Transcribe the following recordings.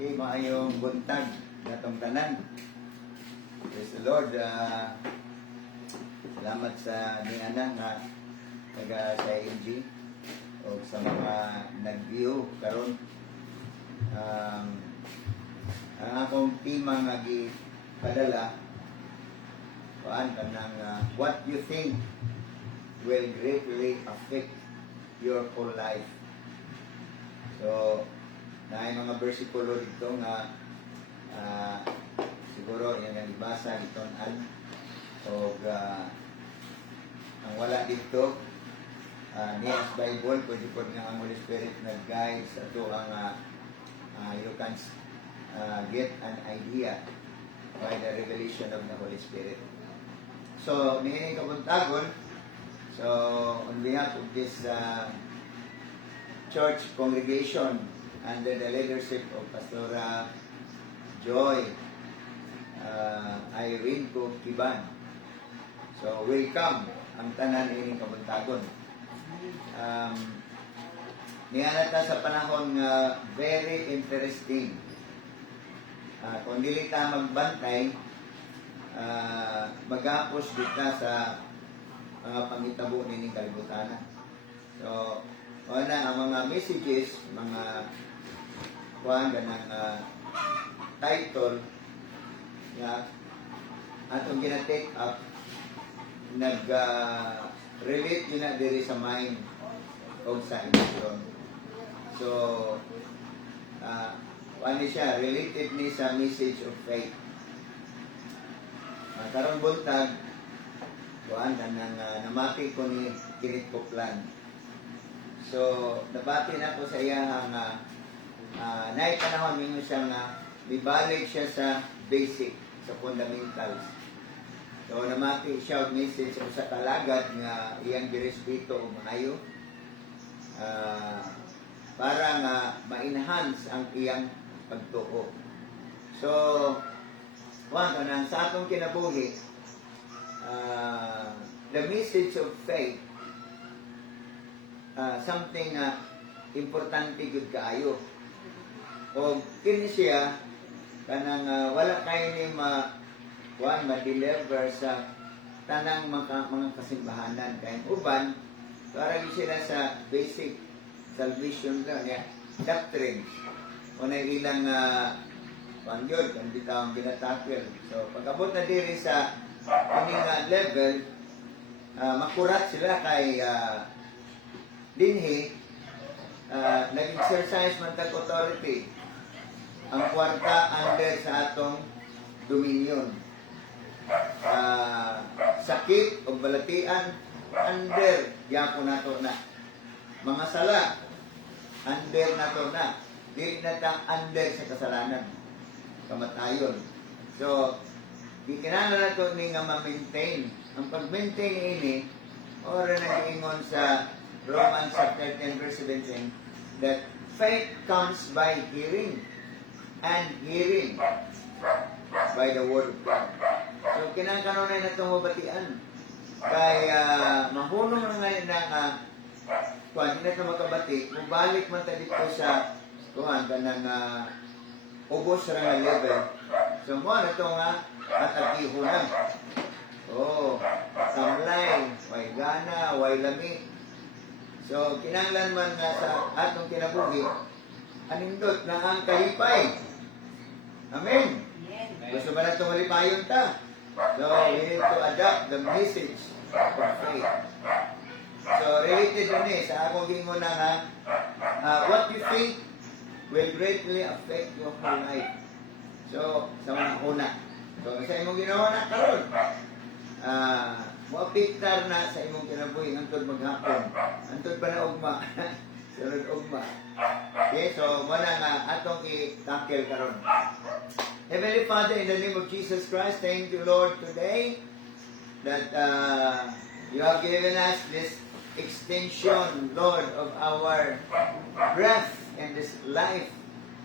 Okay, maayong buntag natong tanan. Praise the Lord. Salamat sa niana nga taga sa AMG o sa mga nag-view karon. Ang akong tema nga gipadala kuan kanang what you think will greatly affect your whole life. So, naay mga bersikulo dito nga siguro yan ang ibasa itong o ang wala dito niyas Bible pwede po nga ang Holy Spirit nag-guide sa ito ang you can get an idea by the revelation of the Holy Spirit. So, niining kabuntagon, so on behalf of this church congregation under the leadership of Pastora Joy Irene Kiban. So, welcome ang tanan ining kabuntagon. Niyanata sa panahon nga very interesting. Kung dili ta magbantay, magapos kita sa mga pangitabo nining kalibutan. So, wala ang mga messages, mga kuan ganang title nga atong gina-take up nag-relate yun na diri sa mind o sa emotion. So, ano siya, related ni sa message of faith. Karon buntag, kuan ganang namati ko ni Kirit Koplan. So, nabati na ko sa iya nga naipanahon ninyo siya nga ibalik siya sa basic, sa fundamentals. So, namati siya ang message sa kalagad nga iyang girespeto o maayo para nga ma-enhance ang iyang pagtuo. So, sa atong kinabuhi, the message of faith, something importante gud kaayo. O kini siya kanang wala kay ni ma-deliver sa tanang mga kasimbahanan kay uban para sila sa basic salvation lang ya doctrine o na ilang pangyod kung di taong ginatakel. So pagabot na diri sa kaning level, makurat sila kay dinhi nag-exercise man tag authority ang kwarta under sa atong dominion. Sakit o balatian under yapo nato na. Mga sala under nato na. Dili na ta under sa kasalanan. Kamatayon. So, di kinahanglan nato ni nga ma-maintain. Ang pag-maintain ini ora na giingon sa Romans chapter 10 verse 17 that faith comes by hearing and hearing by the word of God. So, kinakanon na itong mabatian. Kaya, mahunong na ngayon na kung hindi na ito makabati, mabalik man tayo dito sa kuhan ka ng ubos na nga level. So, mo na ito nga matagiho na. Samlay, way gana, way lami. So, kinanglan man nga sa atong kinabuhi, anindot na ang kalipay. Amen. Gusto ba na itong malipayon ta? So, we need to adapt the message of faith. So, related na sa akong gingon na nga, what you think will greatly affect your whole life. So, sa mga una. So, sa imong ginawa na karon, maapiktar na sa imong kinabuhi antod maghapon. Antod ba na ugma? Sunod ugma. Okay, so muna nga atong i-tackle karon. Heavenly Father, in the name of Jesus Christ, thank you, Lord, today that you have given us this extension, Lord, of our breath in this life,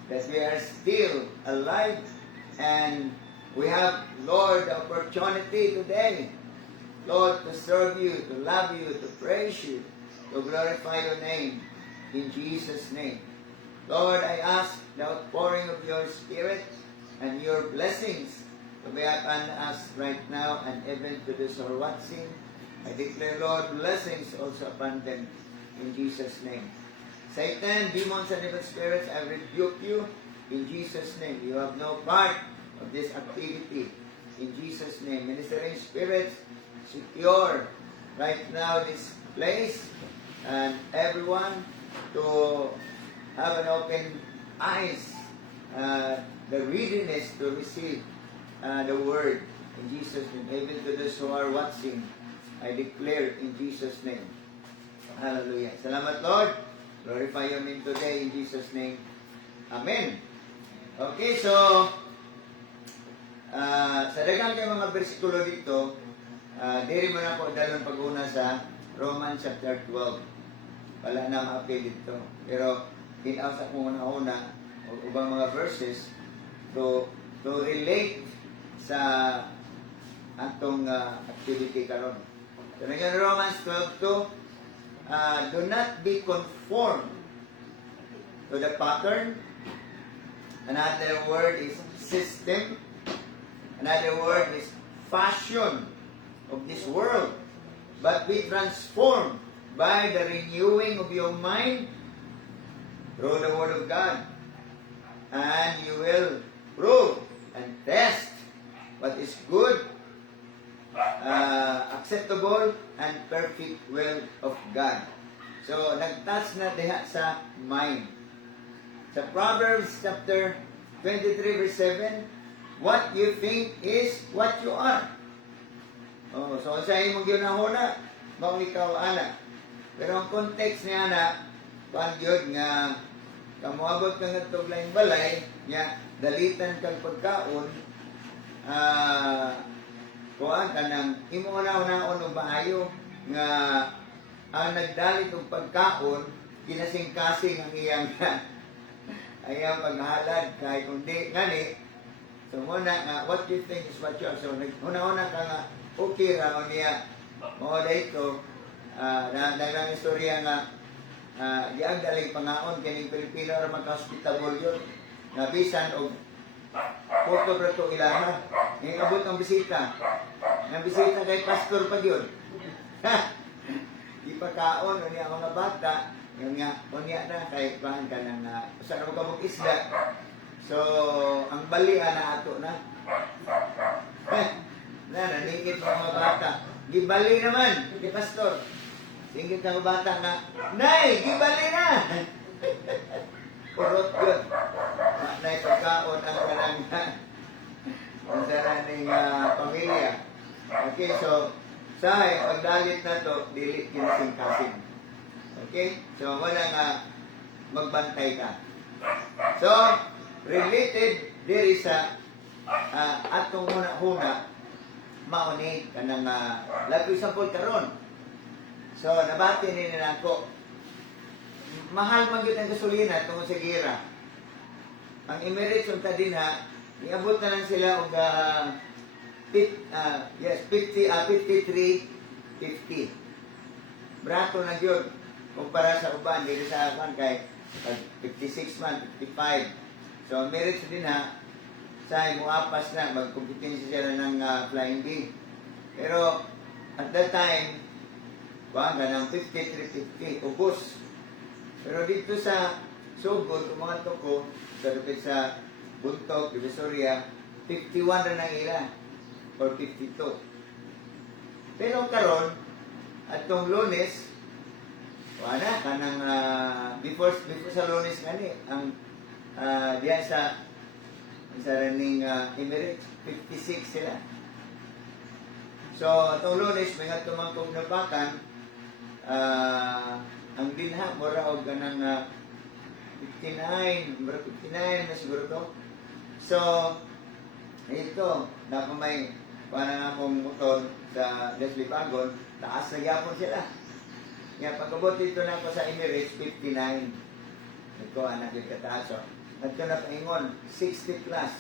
that we are still alive, and we have, Lord, the opportunity today, Lord, to serve you, to love you, to praise you, to glorify your name, in Jesus' name. Lord, I ask the outpouring of your Spirit and your blessings to be upon us right now and even to those who are watching. I declare, Lord, blessings also upon them in Jesus' name. Satan, demons and evil spirits, I rebuke you in Jesus' name. You have no part of this activity in Jesus' name. Ministering spirits, secure right now this place and everyone to have an open eyes, the readiness to receive the word in Jesus' name. Even to those who are watching, I declare in Jesus' name. Hallelujah. Salamat, Lord. Glorify your name today in Jesus' name. Amen. Okay, so sa daghang kay mga bersikulo dito, diri mo na po dalon pag-una sa Romans chapter 12. Wala na ma-apply dito. Pero hinaw sa kung una-una o ubang mga verses to relate sa atong activity karon. So nagyan Romans 12:2, do not be conformed to the pattern. Another word is system. Another word is fashion of this world. But be transformed by the renewing of your mind through the Word of God. And you will prove and test what is good, acceptable, and perfect will of God. So, nag-touch na diha sa mind. Sa Proverbs chapter 23 verse 7, what you think is what you are. Oh, so sa imong ginahuna, mao ikaw ana. Pero ang context niya na kuan gyud nga kamuabot kang ngadtog laing balay, nya dalitan kang pagkaon, kuan kanang imo una-unaon og maayo nga ang nagdalit og pagkaon kinasing-kasing ang iyang ayang paghalad kay kundi ngani. So muna nga what you think is what you are. So una-una ka nga okay ra niya mo dito nang istorya nga diag daling pangaon kining Pilipino ra magka-hospitable yun nga bisan og photo ra to ilaha ni abot ang bisita kay pastor pa yun ipakaon niya mga bata yung nga unya na kay pahan ka nang usa na mo isda. So ang balian na ato na naningit mga bata. Gibali naman, di pastor. Singit ng bata nga, Nay, gibali na! Urot yun. Nay, pagkaon ang kanang ang saraning pamilya. Okay, so, sahay, pagdalit na to, dili kinasing-kasing. Okay? So, wala nga magbantay ka. So, related, there is atong huna-huna, mauni kanang lapi sa pod karon. So nabati ni nako. Mahal man gyud ang gasolina tungod sa gira. Ang Emirates unta dinha, niabot na lang sila og 53.50. Brato na gyud kumpara sa uban dili sa akan kay 56 man, 55. So Emirates dinha sa muapas na magkompetensya sila ng Flying B. Pero at that time, ng 53.50 ubos. Pero dito sa Sugod, kung mga toko, sa Buntok, Divisoria, 51 na nang ila or 52. Pero karon at tong Lunes, wala kanang before sa Lunes kani ang diyan sa running Emirates, 56 sila. So, itong Lunes, may nga tumangkog na bakan, ang dinha, mura o ganang 59 na siguro to. So, ito, may parang akong motor sa Leslie Bagon, taas na gyapon sila. Nga, pagkabot dito na ako sa Emirates, 59. Ito, anak yung kataas. So, at ito na paingon, 60 plus.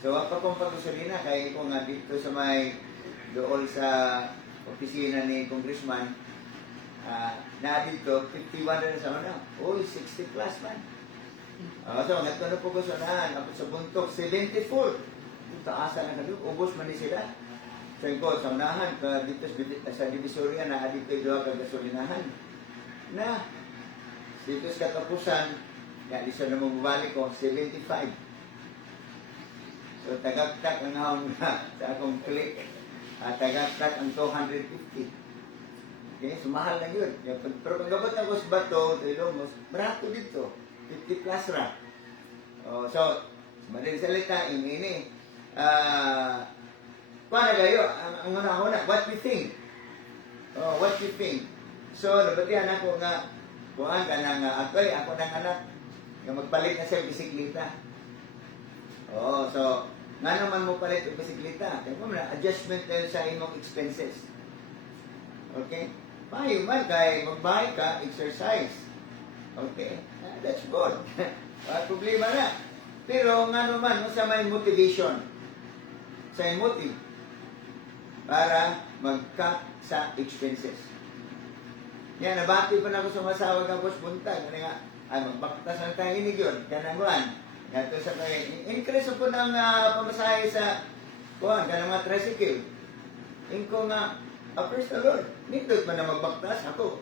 So, ang pakong pag-usulina, kaya ko nga dito sa may doon sa opisina ni Congressman, na dito, 51 na sa una. Uy, 60 plus man. So, ngayon na po ko sa unahan. Ako sa buntok, 74. Taasan na kalug, ubos man ni sila. So, ko, sa unahan, dito sa Divisoria, na dito yung gasolinahan. Na, dito sa katapusan, di siya na mababalik ko, 75. So, tagagtak ang hawang na sa akong click. Tagagtak ang 250. Okay, so mahal na yun. Pero pag gabot ako sa bato, Ilongos, barato dito. 50 plus ra. So, madaling salita, ini. Paano kayo? Ang una-una, what you think? What you think? So, nabatihan ako nga, kuhaan ka ng ako ng anak, yung magpalit na siya ng bisikleta. So, nga naman mo palit ng bisikleta. Kaya mo na, adjustment na sa imong expenses. Okay? Payo man, kaya magbahay ka, exercise. Okay? That's good. Problema na. Pero nga naman, sa may motivation. Sa motive. Para mag-cut sa expenses. Yan, nabati pa na ako sa masawag ng boss buntag. Kasi nga, magbaktas ng tayo inig yun. Kananguan. Gato sa tayo. Increase po ng pamasahe sa kuhan, ka ng mga tricycle. Inko nga, praise the Lord. Nindot man na magbaktas. Ako,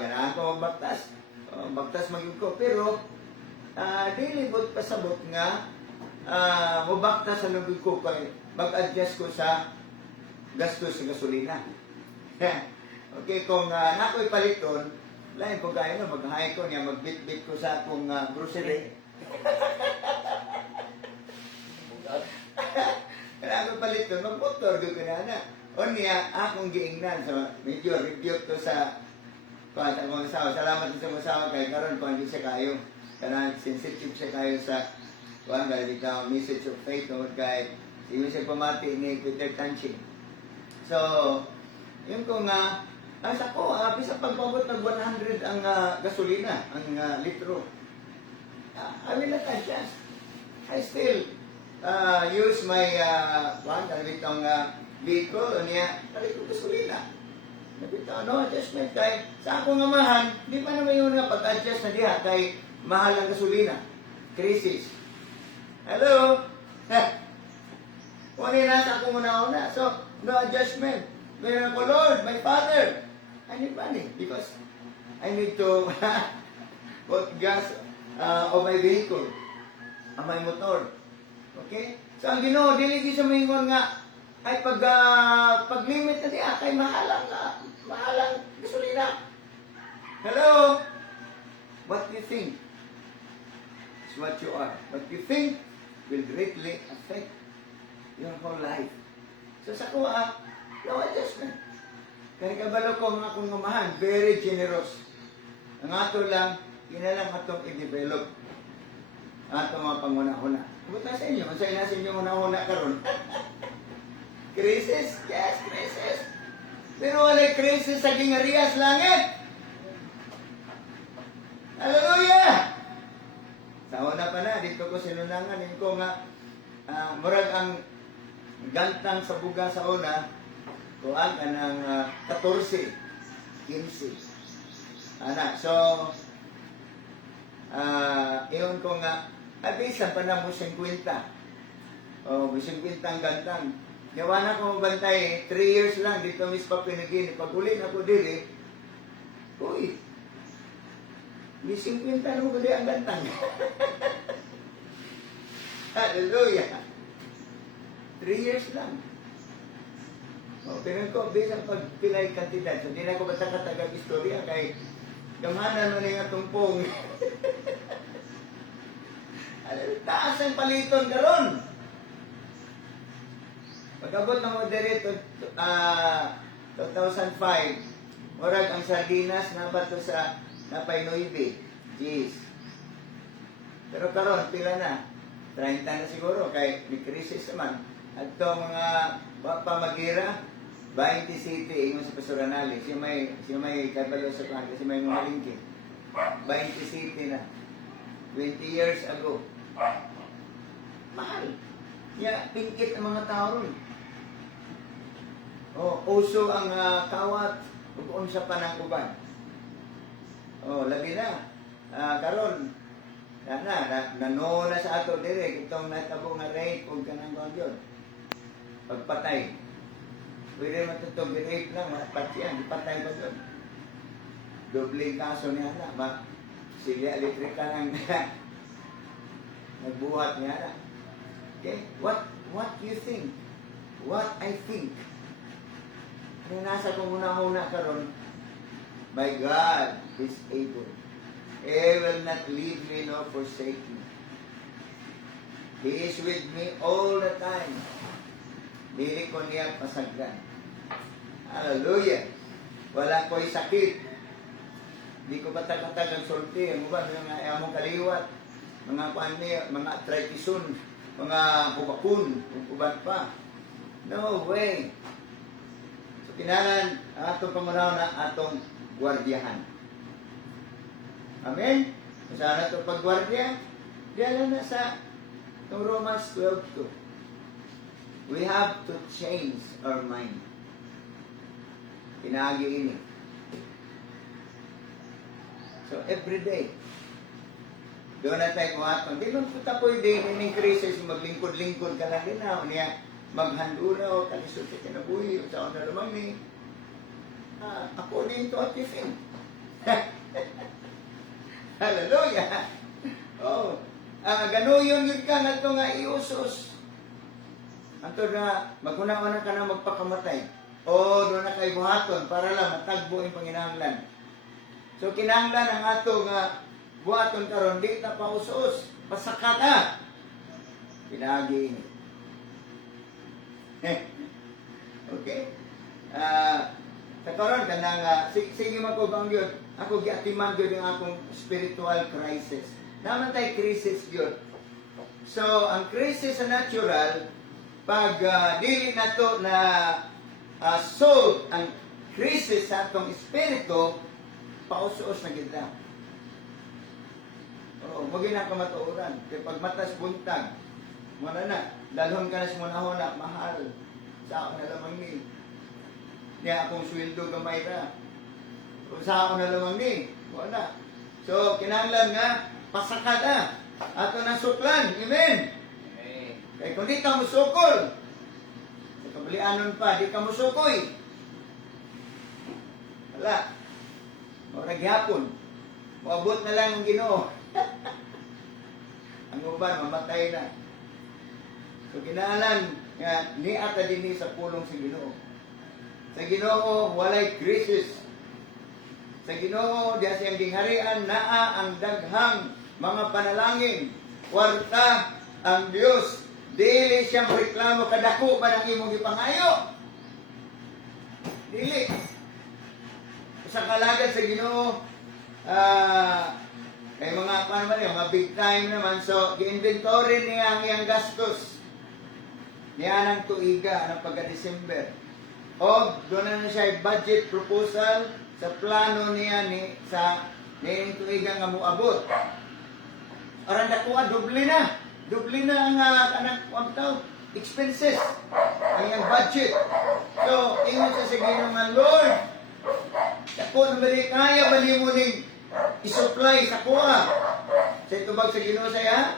ganahan ko magbaktas. Baktas maging ko. Pero, dilibot pasabot nga, mabaktas sa lubig ko kay mag-adjust ko sa gastos sa gasolina. Okay, kung nako'y paliton, lain ko gaya no, mag-high ko niya, magbit-bit ko sa akong grocery. Kailangan ko paliton, mag-motor ko na. O niya, akong giingnan. So, medyo review to sa mga asawa. Salamat sa mga asawa kay karon kung hindi siya kayo. Karena sensitive siya kayo sa dahil ikaw, message of faith o kay hindi siya pamati ni Peter Tanchi. So, yun ko nga, sa ko, bisa pagpabot ng 100 ang gasolina, ang litro. I will not adjust. I still use my vehicle, niya, talit ko gasolina. Nabito, adjustment kay sa akong amahan, di pa naman yung pag-adjust na diha kay mahal ang gasolina. Crisis. Hello? Kung nasa akong una-una. So, no adjustment. Meron ko, Lord, my Father, I need money because I need to put gas on my vehicle, on my motor. Okay? So, ang Ginoo, dili sa mingon nga, ay pag-limit na diya, kay mahalang gasolina. Hello? What do you think is what you are. What you think will greatly affect your whole life. So sa kuha, no adjustment. Kaya kabalo ko nga akong mamahan, very generous. Ang ato lang, lang atong i-develop. Atong mga panguna-una. Buta sa inyo, kung sa'yo na sa inyo una-una karon. Krisis? Yes, krisis. Pero wala krisis sa gingarias langit. Hallelujah! Sa una pa na, dito ko sinunangan, yun ko nga, murag ang gantang sa buga sa una, kuhaan ka ng 14, 15. So, iyon ko nga, abisan pa na mo 50. O, 50 ang gantang. Gawa na ko mabantay, 3 years lang, dito mis pa pinagin. Pag uli na ko dili, uy, may 50 na mo gali ang gantang. Hallelujah. 3 years lang. O, pinag ko, bisan pag pilay kantidad. So, di na ko basta-katagal istorya kay gamanan mo na yung tumpong. Taas ang paliton karon. Pag-abot ng moderate 2005, murag ang sardinas na ba ito sa napay 9. Jeez. Pero karon pila na? 30 na siguro, kay may krisis naman. At ito mga pamagira, 20 city, ingon sa Pasuranali. Siya may kabalo sa plan, kasi may mga lingki. 20 city na. 20 years ago. Mahal. Yeah, pingkit ang mga tao ron. Uso ang kawat, upoon sa panang uban. Labi na. Karon, Nanuna sa ato dire itong natabo nga rape o kanang yun. Pagpatay. Pwede man itong rape lang, patyan, ipatay ba yun? Doble kaso niya na, silya elektrika lang nagbuhat niya na. Okay? What you think? What I think? Ano nasa kong una-una karon? My God is able. He will not leave me nor forsake me. He is with me all the time. Dili ko niya pasagdan. Hallelujah. Wala ko'y sakit. Di ko patag-patag ang sulti. Ano ba? Mga among kaliwat. Mga kuanmi, mga arthritis-un, mga kubakun, uban pa. No way. So, kinalan ang atong pangunaw na atong gwardiyahan. Amen? Saan ito pagwardya? Diyan na sa Romans 12:2. We have to change our mind. Pinagi ini. So, every day, doon na tayo kuhatong. Di ba puta po yung in crisis, maglingkod-lingkod ka lang din na, niya maghandula o kalisod ka kinabuhi, o saan na naman ni, according to what you think. Hallelujah! Oh, ganuyon yun ka nga ito nga iusos. Anto na, maguna-una ka na magpakamatay. O, doon na kayo buhaton para lang matagbo yung panginahanglan. So, kinahanglan ang ato nga buhaton karon di na pausos. Pasaka ka. Pinagi ini. Okay? Sa karon kanang sige magubang yun. Ako giatiman yun yung akong spiritual crisis. Naman tayo crisis yun. So, ang crisis sa natural, pag dili na to na solve ang crisis sa atong espiritu, pausos na gid. Oo, magina ka matuuran. Kaya pag matas buntag, muna na, dalhon ka na sa munahon na, mahal. Sa ako na lamang ni. Niya akong sweldo gamay na. Sa ako na lamang ni. Wala. So, kinahanglan nga, pasakad na. Ato ng suklan. Amen? Kaya kung di ka musukol, sa kabalianon pa, di ka musukoy. Wala. O nagyapon. Maabot na lang ang Ginoo. Ang uban, mamatay na. So, kinahanglan nga, ni ata din sa pulong sa Ginoo. Sa Ginoo, walay krisis. Sa Ginoo, diya siyang gingharian, naa ang daghang mga panalangin. Kwarta ang Diyos. Dili siyang reklamo kadako ba ng imong ipangayo? Dili. Sa kalagad sa Ginoo, may mga mga big time naman. So, gi-inventory niya ang iyang gastos. Niya ng tuiga ng pagka-December. O, doon na siya budget proposal sa plano niya sa niyang tuiga nga muabot. Aran dakuha, doble na. Doble na ang expenses. Ang iyang budget. So, ingon sa Ginoo nga, Lord, ako na bali kaya bali mo ning i-supply sa kuha. Sa itubag sa Ginoo saya,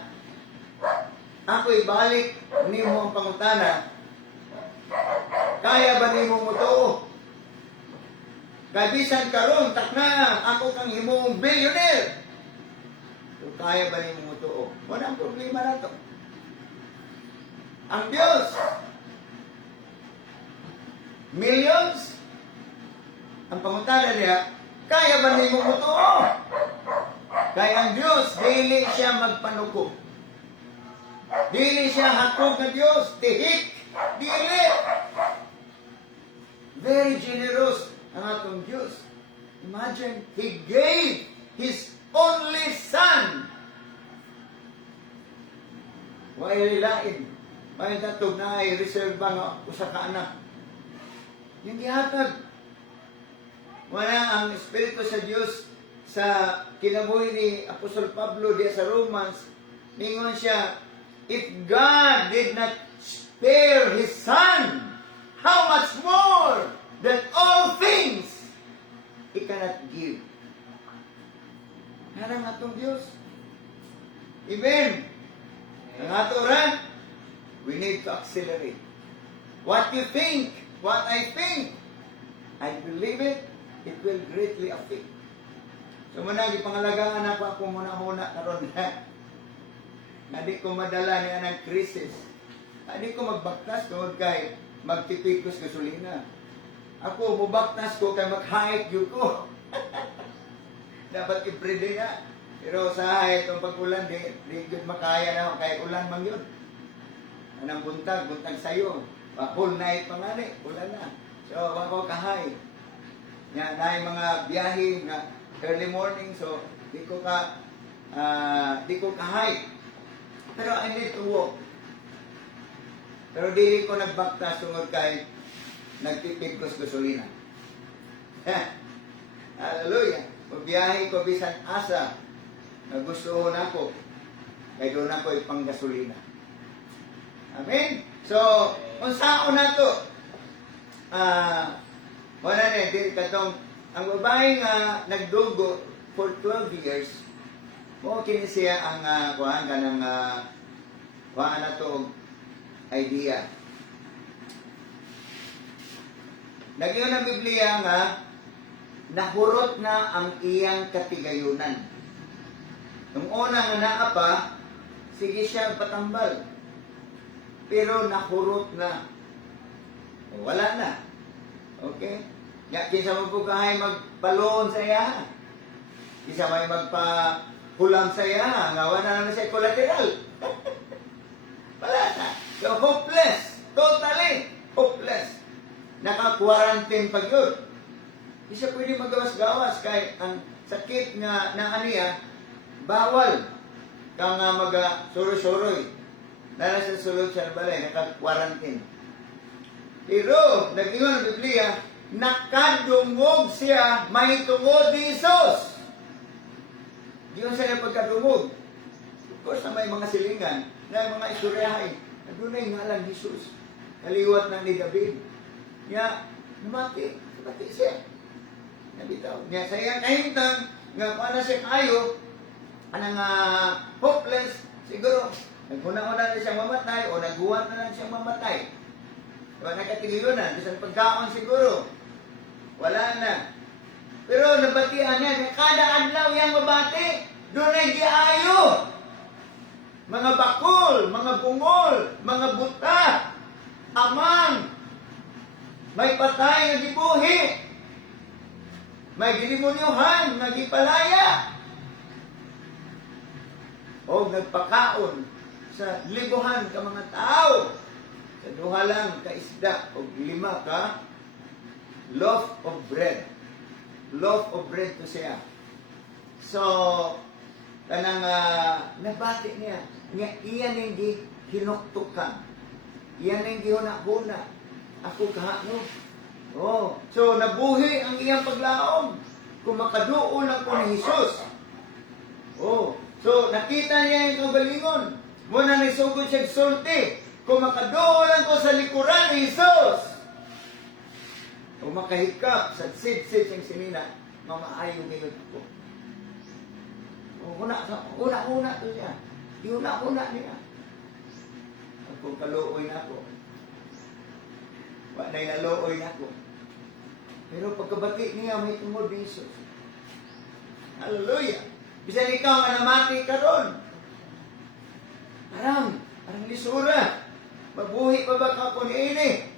ako ibalik nimo ang pangutana. Kaya ba nimo mo to? Kabisan karon takna ako kang himong billionaire. So, kaya ba nimo mo to? Wala ang problema na to. Ang Diyos, millions, ang pangutana niya, kaya ba nimo mo to? Kaya ang Diyos, dili siya magpanuko. Dili siya hakog na Diyos, tihik, dili. Very generous ang atong Diyos. Imagine, He gave His only Son. Why lilain? May tatog na ay reserva nga usa ka anak. Yung gihatag. Wala ang Espiritu sa Diyos sa kinabuhi ni Apostol Pablo diya sa Romans. Ningon siya, if God did not spare His Son, how much more than all things He cannot give. Harang atong Diyos. Amen. Ang ato ran, we need to accelerate. What you think, what I think, I believe it will greatly affect. So muna, ipangalagaan ako muna karon na di ko madala niya ng krisis. Di ko magbaktas tungod kay magtipid ko sa gasolina. Ako, mubaktas ko kay mag-hike yun ko. Dapat everyday na. Pero sa hike, itong pag-ulan, di good makaya na ako. Kaya ulan man yun. Anong buntag sayo. Whole night pa nga ulan na. So, ako ka-hike. Yan, na yung mga biyahe na early morning. So, di ko ka-hike. Pero I need to walk. Pero dili ko nagbaktas tungod kay nagtipid ko sa gasolina. Hallelujah. Pagbiyahe ko bisan asa na gusto na ako, kaya doon ako ipang gasolina. Amen? So, kung saan na ito, wala na, di katong, ang babae nga nagdugo for 12 years, mo kini siya ang kuhaan ka ng kuhaan na ito idea. Nagyon ang Biblia nga, nahurot na ang iyang katigayunan. Nung una nga naa pa, sige siya patambal. Pero nahurot na. Wala na. Okay? Kisa mo po kahay magpaloon sa iya. Kisa may magpahulam sa iya. Nga wala na siya collateral. Wala na. So hopeless. Totally hopeless. Naka-quarantine pag yun. Di siya pwede magawas-gawas kay ang sakit nga na aniya, bawal ka nga mag-suroy-suroy. Nara sa sulod sa balay, naka-quarantine. Pero, nag-iwan ang Biblia, nakadungog siya, may tungod ni Jesus. Di yun siya pagkadungog. Of course, na may mga silingan, na mga istoryahay, nagdunay nga lang Jesus. Naliwat na ni David. Nga, namati siya. Nabitaw. Nga sa iyang kahintang, nga paano siya kayo, anang hopeless, siguro, naguna-una na siyang mamatay, o naguwan na lang siyang mamatay. Diba, nakatigilo na, bisan pagkaon siguro. Wala na. Pero nabatihan niya, kada adlaw yang mabati, doon ay giayo. Mga bakol, mga bungol, mga buta, amang, may patay na gibuhi. May gilimonyohan, nagipalaya. O nagpakaon sa libuhan ka mga tao. Sa duha lang ka isda o 5 ka loaf of bread. Loaf of bread to siya. So, kanang nabati niya. Iyan yung hinuktukan. Iyan yung gihuna-huna. Ako kahano. Oh, so nabuhi ang iyang paglaom. Kung makaduon ako ni Jesus. Oh, so nakita niya yung kagalingon. Muna nisugod siya sulti. Kung makaduon ako sa likuran ni Jesus. Kung makahikap sa sid-sid siyang sinina, mamaayo ngayon ako. Una to siya. Una niya. Kung kaluoy na ako. Wanay naluoy na ako. Pero pagkabati niya, may tungod ni Jesus. Hallelujah! Bisan ikaw nga namati ka ron. Parang lisura. Mabuhi pa ba ka kung ini?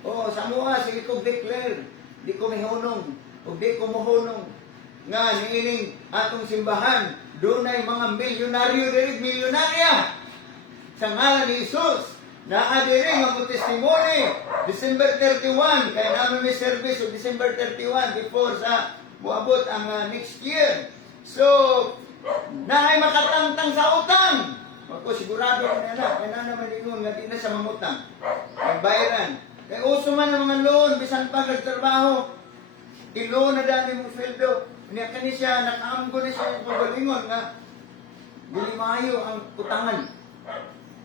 O, sa mga, sige kong declare. Di ko mihunong. O di ko mohunong. Nga, niining atong simbahan. Doon ay mga milyonaryo diri, milyonarya. Sa ngalan ni Jesus. Naadiri nga mo testimony. December 31. Kaya namin may service o December 31 before sa buabot ang next year. So, na ay makatangtang sa utang. Ako sigurado na kaya na naman ingon nga di na sa mangutang. Nagbayaran. Kaya uso man ang mga loan, bisan pa nagtrabaho. I-loan na dati mong sweldo. Niya kani siya, nakaamgo na siya yung pagalingon nga bulimayo ang utangan.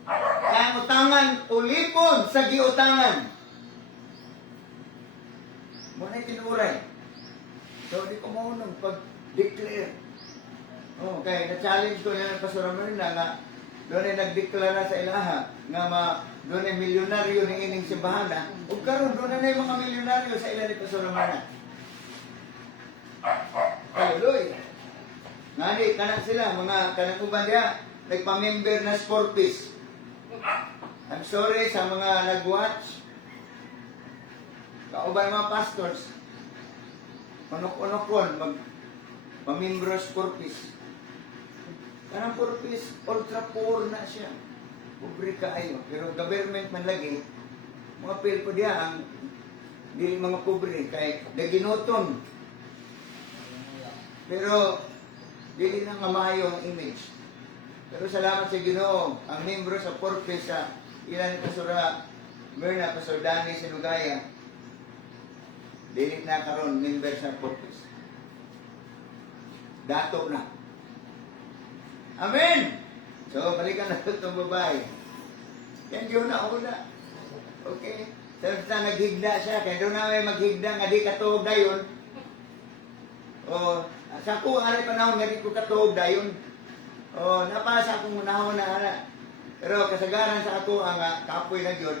Kaya ang utangan, ulipon sa giutangan. Muna tinuray. So, di ko maunong pag-declare. Oh, kaya na-challenge ko yan ng Pastor Marina nga doon ay nagdeklara sa ilaha nga doon ay milyonaryo ni ining simbahan ug karon doon na yung mga milyonaryo sa ilaha ni Pastor Marina. Hallelujah. Ngani kanak sila mga kanang uban diha nagpa-member na Sportpiece. I'm sorry sa mga nag-watch. Kauban mga pastors. Unok-unokon mag-membro Sportpiece. Kanang purpose, ultra poor na siya. Pobre kaayo. Pero government man lagi, mga pilpo diya ang dili mga pobre kay daginoton. Pero dili na nga maayo ang image. Pero salamat sa Ginoo, ang membro sa purpose sa ilan ni Pastor Merna, Pastor Danny Sinugaya, dili na karon member sa purpose. Dato na. Amen! So, balikan na itong babae. Yan yun na una. Okay? Sa naghigda siya, kaya doon na may maghigda nga di katuog dayon. O, sa ako, ari panahon nga di ko katuog dayon. O, napasa akong unahon na. Pero kasagaran sa ako, ang kapoy na yun,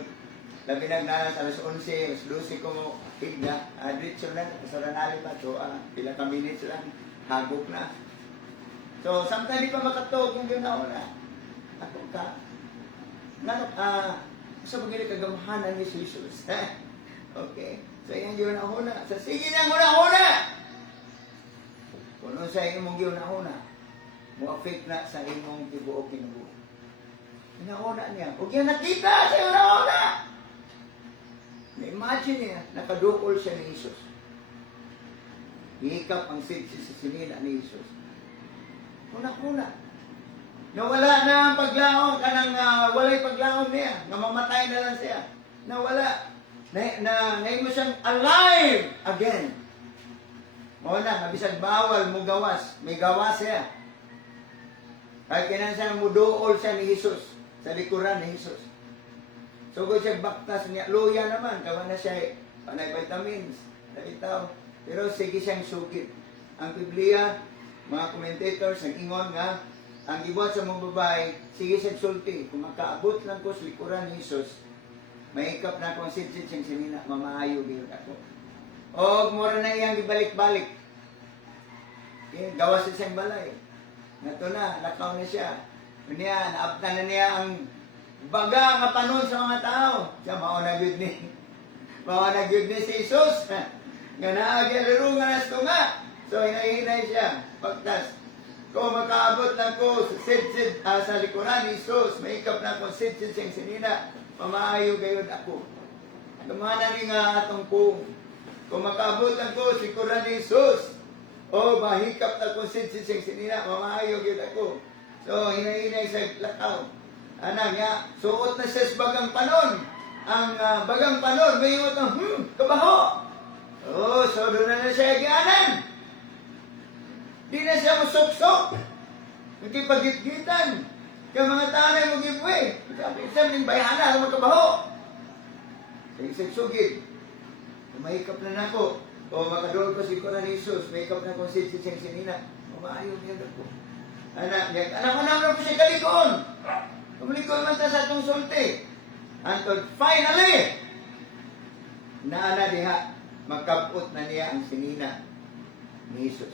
labi nagnalas alas 11, alas 12 ko higda. Diretso na, kasaranali pa. So, pila ka minutes lang, hagok na. So, samtang di pa makatog yung ginauna. Ako ka. Sa pagkili kagamahanan ni Jesus. Okay. So, yan yun na huna. Sa sige na huna-huna! Kung sa imong yun na huna, mo-affect na sa imong tibuok kinubuo. Hinauna niya. Huwag yan nakita sa huna-huna! Na-imagine niya, nakadukol siya ni Jesus. Hihikap ang sidsi sa sinila ni Jesus. Una-una. Nawala na ang paglaong, walay paglaong niya. Namamatay na lang siya. Nawala. Ngayon mo siyang alive again. Wala, nabisag bawal mo gawas. May gawas siya. Kahit kailan siya muduol siya ni Jesus. Sa likuran ni Jesus. So kung siya baktas niya, luya naman. Kawan na siya, panay vitamins. Nalitaw. Pero sige siyang sugid. Ang Biblia, mga commentators, nag-ingon nga, ang gibuhat sa mga babae, sige siya sulti. Kung makaabot lang ko sa likuran ni Jesus, mahikap na akong sidsid siyang sinina, mamaayo biyod ako. O, mura na iyang ibalik-balik. Gawas siya siyang balay. Nato na, lakaw na siya. Niya, naabtan na niya ang baga nga panon sa mga tao. Siya, mauna gyud ni. Mauna gyud ni si Jesus. Nga naagyan nga nas nga. So, hinahinay siya. Pagtas. Kung makaabot lang ko sa sidsid sa likuran ni Jesus, mahikap na akong sidsid siyang sinina, mamaayo gayod ako. Lumana rin nga atong kung makaabot lang ko sa likuran ni Jesus, mahikap na akong sidsid siyang sinina, mamaayo gayod ako. So, hinahinay sa lakaw. Anang nga, suot na siya sa bagang panon. Ang bagang panon, may iwot ng, kabaho. So doon na siya iganan. Di na siya masok-sok. Nagkipagitgitan. Kaya mga tao na yung mag-giveaway. Sabi, isang yung bayana, magkabaho. Sa isang sugid. Mahikap na ako. O makadol ko si Kuran Jesus. Mahikap na akong siyang sinina. Umaayog niya ako. Anak ko naman po siya kalikon. Kumalikon man ta sa itong sulti. Until finally, naana diha, magkabot na niya ang sinina ni Jesus.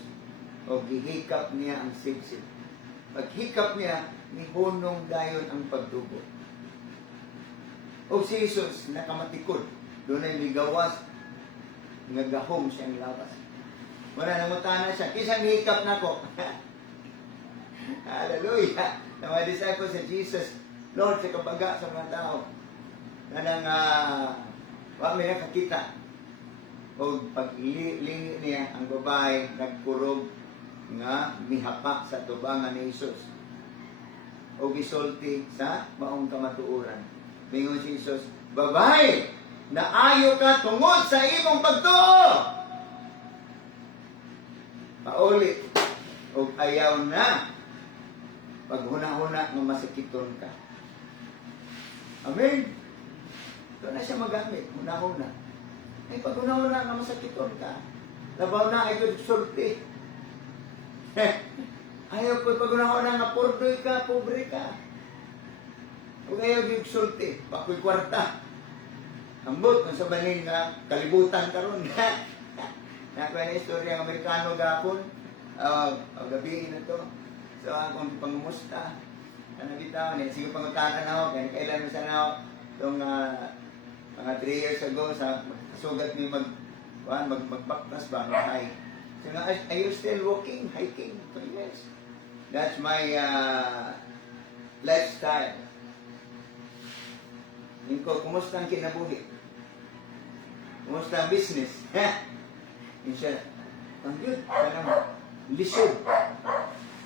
O gihikap niya ang sidsid. Paghikap niya, nihunong dayon ang pagdugo. O si Jesus, nakamatikod. Doon ay migawas, ngagahom siyang lawas. Wala namutana siya. Kisang hikap na ko. Hallelujah! Na mga disciples sa Jesus, Lord, sa kabaga sa mga tao, na nang wala may nakakita. O paglingi niya, ang babae nagkurog nga mihapa sa tubangan ni Jesus. O gisulti sa maong kamatuuran. Mingon si Jesus, babae, naayo ka tungod sa imong pagtuo. Paulit, o ayaw na paghuna-huna nga masakiton ka. Amen. Ito na siya magamit, huna-huna. Ay, paghuna-huna nga masakiton ka. Labaw na, ay good sulti. Ayaw ko pagunahon nga pordoy ka, pobre ka. Huwag ayaw yung sulti, pakoy kwarta. Ambot, kung sa banin nga, kalibutan ka ron. Nakuha na istorya ng Amerikano gapon, gabi na to. So, akong pangumusta, ano bitaw, sige pangutanan ako, kaya kailan mo sana ako, itong mga 3 years ago, sa sugat niyo magbaktas ba, mag-hike. So, are you still walking, hiking? So, yes. That's my lifestyle. Ningko, kumusta ang kinabuhi? Kumusta ang business? Insya, ang good. Lisod.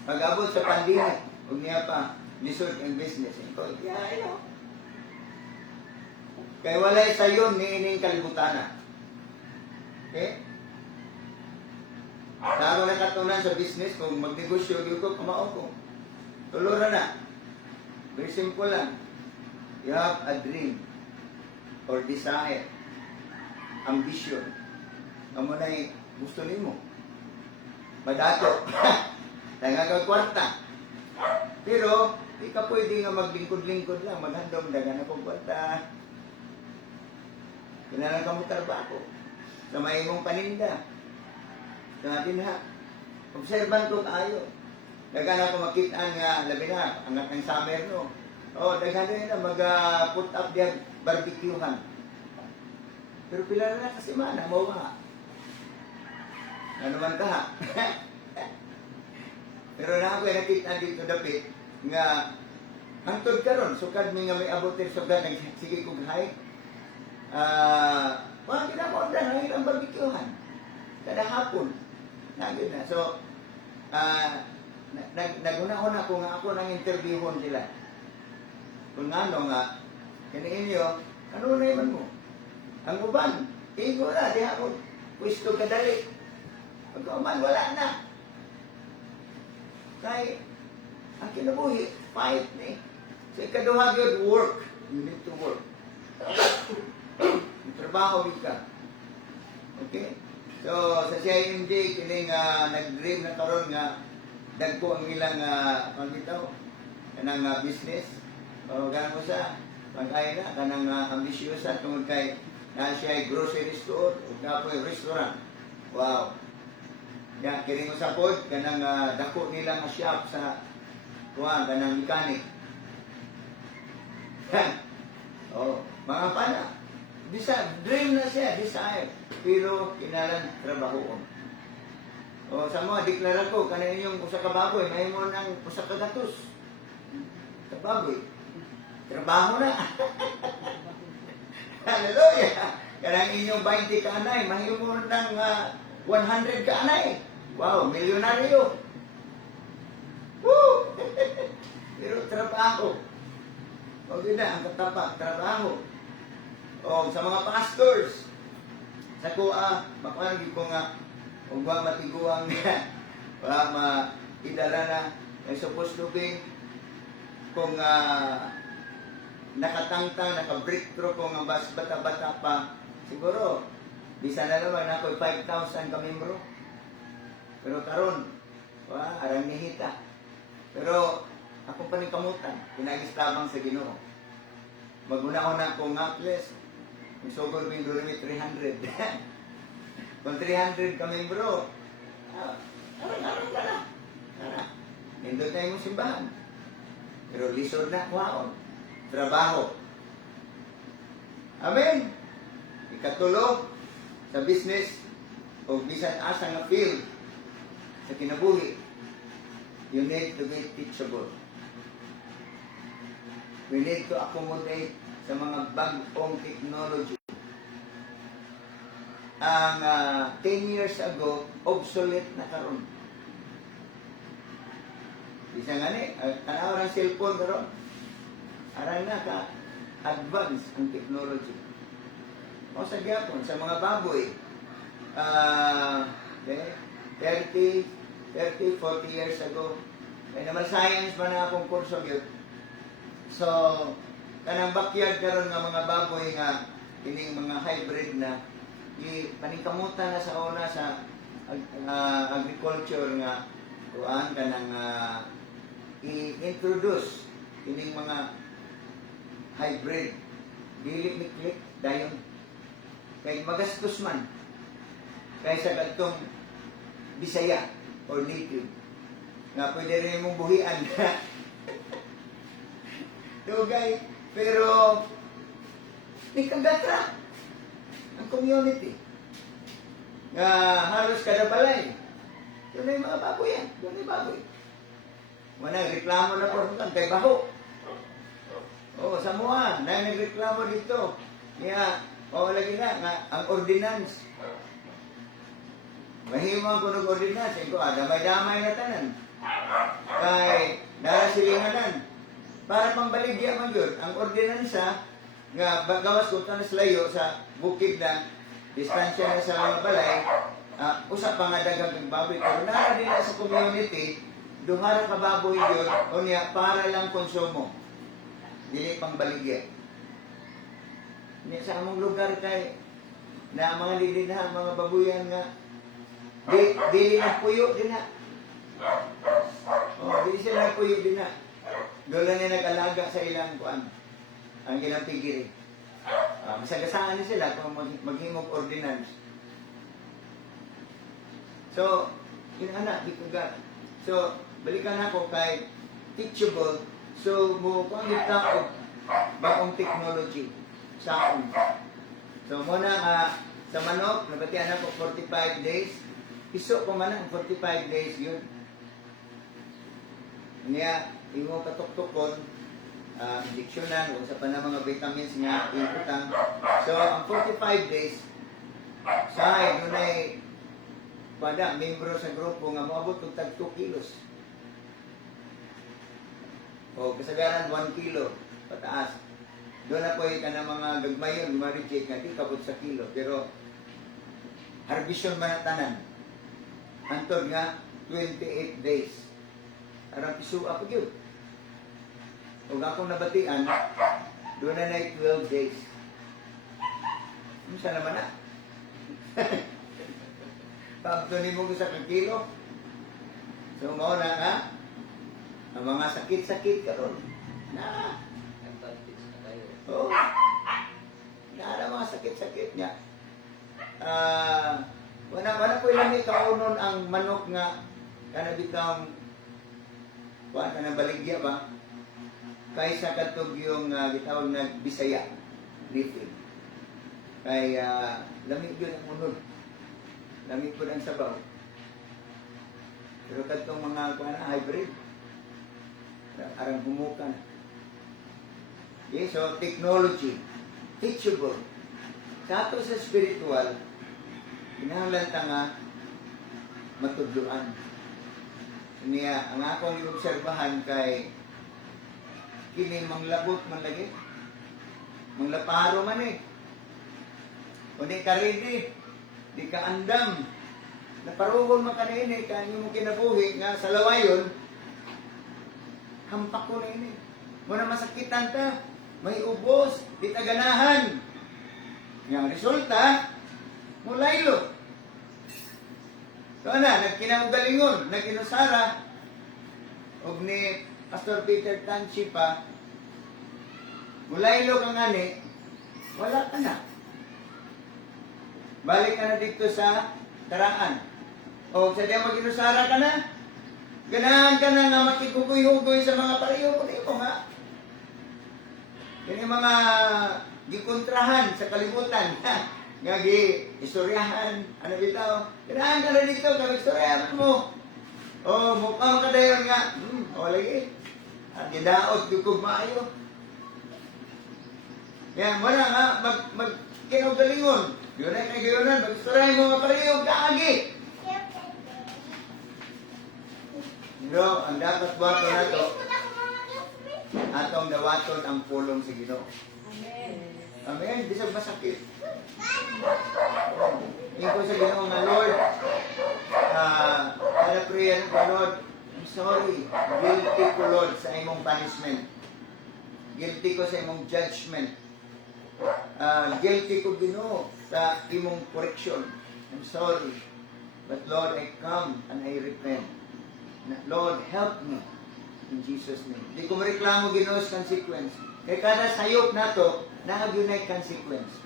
Pag-abot sa pandemic, huwag niya pa, lisod ang business. Ningko, yeah, I know. Kaya walay sa yun, niining kalibutana. Okay? Taro na katunan sa business, kung magnegosyo, yun ko, kumao ko. Tuluran na. Very simple lang. You have a dream or desire, ambition. Amo na gusto nimo. Madato. Tanga kwarta. Pero, di ka pwede nga maglingkod-lingkod lang, maghandom dagan akong kwarta. Kailangan ka mo trabaho. Sa may mong paninda. Sa natin ha. Observan ko tayo. Dagan ako makitaan nga, labi na, angat ng summer no. Dagan rin na mag-put up diyan, barbecuehan. Pero pila na kasi mana, mawa. Ano man ka ha? Pero na ako nakita dito dapit, nga, hangtod ka ron, sukad mi nga may abutin, sukad, sige kong hike. Mga ginamordan, ang barbecuehan. Kada hapon. Nagin na. So, naguna-una ko nga ako nang interviewon sila. Kung ano nga, kaniin nyo, ano na iman mo? Ang uban, igo na, di ako, pwisto kadali. Pagkauman, wala na. Kaya, ang kinabuhi, fight ni. So, ikaduha yun, work. You need to work. Trabaho ka. Okay? So, sa CIMJ, kining nag-dream na karon nga dagko ang ilang pagitaw kanang business. O ganun mo sa pag-ay na kanang ambisyosa tungod kay na siya ay grocery store o kapoy restaurant. Wow. Ya, kining usapod kanang dako nila nga shop sa kanang mechanic. Mga pana. Dream na siya, desire. Pero, kinalan trabahoon. Sa mga deklara ko, kanin yung usa ka baboy, may mo ng usa ka gatos. Sa baboy. Trabaho na. Hallelujah! Kanang inyong 20 ka anay, may mo ng 100 ka anay. Wow, milyonaryo. Woo! Pero trabaho. O gina, ang katapak, trabaho. Sa mga pastors, sa kuha, makuha ko nga, kung ba matiguang wala maidala na, ay supposed to be, kung nakatangtang, naka-breakthrough kung ang bata-bata pa, siguro, bisa na naman ako 5,000 kamembro. Pero karon, arang nihita. Pero, akong paningkamutan, pinagis lamang sa Ginoo. Maguna-una ko nga, please, kung sugod may durumi 300. Kung 300 kami bro, arang-arang ka na. Nindot na yung simbahan. Pero lisod na, kwaon. Trabaho. Amen. Ikatulo, sa business, o bisan asa nga field, sa kinabuhi, you need to be teachable. We need to accommodate sa mga bagong technology. Ang 10 years ago, obsolete na karon. Isa nga ni, tanaw ng cellphone karon. Aral na ka, advance ang technology. O sa gyapon, sa mga baboy, 30, 40 years ago, may naman science ba na akong kurso yun. So, kanang backyard karon nga mga baboy nga kining mga hybrid na paningkamutan na sa una sa agriculture nga kuan ka ng i-introduce ining mga hybrid dili miklik dayon kay magastos man kaysa kadtong Bisaya or native nga pwede rin mong buhian dugay pero di kagatra ang community nga halos kada balay doon ay mga baboy yan doon ay baboy wala reklamo na po kay baho. Oh, Samoa, na nagreklamo dito. Niya, lagi na, nga, ang ordinance. Mahimang ko nag-ordinance. Ito, damay-damay na tanan. Kay, narasilinganan. Para pang baligya man yun, ang ordinansa, nga, gawas ko tanas layo sa bukid na, distansya na sa mga balay, usap pa nga dagang baboy. Pero nara din na sa community, duhara ka baboy yun, o niya, para lang konsumo. Dili pang baligya. Sa among lugar kay na mga lilinahan, mga babuyan nga dili nagpuyo din na. Dili sila nagpuyo din na. Doon lang nag-alaga sa ilang kuan. Ang ilang pigiri. Masagasaan din sila kung maghimog ordinance. So, yun anak, di kagat. So, balikan ako kay teachable. So, mukha og bagong technology sa akong. So, muna sa manok, nabatian ako 45 days. Iso ko man ang 45 days yun. Niya, imo katuktukon, injeksyonan, o sa pa na mga vitamins nga ikutang. So, ang 45 days, sa yun ay pada, membro sa grupo nga maabot og tag 2 kilos. O kasagaran 1 kilo pataas. Doon na po ka ng mga gagmayon, ma-reject nga, di kabot sa kilo. Pero, harvestion man na tanan. Antod nga, 28 days. Arang piso ako yun. O akong nabatian, doon na na 12 days. Ano sa naman na? Pagtunin mo ko sa kilo. So, mauna nga, ang mga sakit-sakit karon na oh na mga sakit-sakit niya wala po ilang kaunon ang manok nga kana bitang kuan kana baligya ba kaysa katog yung gitawag na Bisaya lifting kay lamig yun ang unod lamig po ang sabaw pero katong mga kuan hybrid arang humukan. Okay, so technology, teachable. Sa ato sa spiritual, kinahanglan ta nga matudluan. Niya, ang akong iobserbahan kay kini manglabot man lagi. Manglaparo man eh. O di ka ready, di ka andam. Naparugon man kanini, kanyo mo kinabuhi nga sa lawayon, hampak ko na ini. Muna masakitan ta, may ubos, di taganahan. Yang resulta, mulaylo. So nagkinaugalingon, nagkinusara, og ni Pastor Peter Tanchi pa, mulaylo ka nga ni, wala ka na. Balik ka na dito sa Taraan. O sa diyan magkinusara ka na, ganahan ka na nga makikugoy-hugoy sa mga pareho mo nga. Yan yung mga gikontrahan sa kalimutan. Nga istoryahan, ano bitaw. Ganahan ka na dito, istoryahan mo. O, mukhang ka dayon nga. Lagi. At gidaot, yukog maayo. Yan, wala nga, kinaugalingon. Yun ay nagayonan, mag-istoryahan mo mga pareho, kaagi. No, ang dapat buhaton na to, atong dawaton ang pulong sa Ginoo. Amen. Amen. Bisag masakit. Iko sa Ginoo nga Lord, kada prayer ko Lord, I'm sorry. Guilty ko Lord sa imong punishment. Guilty ko sa imong judgment. Guilty ko Ginoo sa imong correction. I'm sorry. But Lord, I come and I repent. Lord, help me. In Jesus' name. Di ko mareklamo Ginoo sa consequence. Kaya kada sayop na to, nakagunay consequence.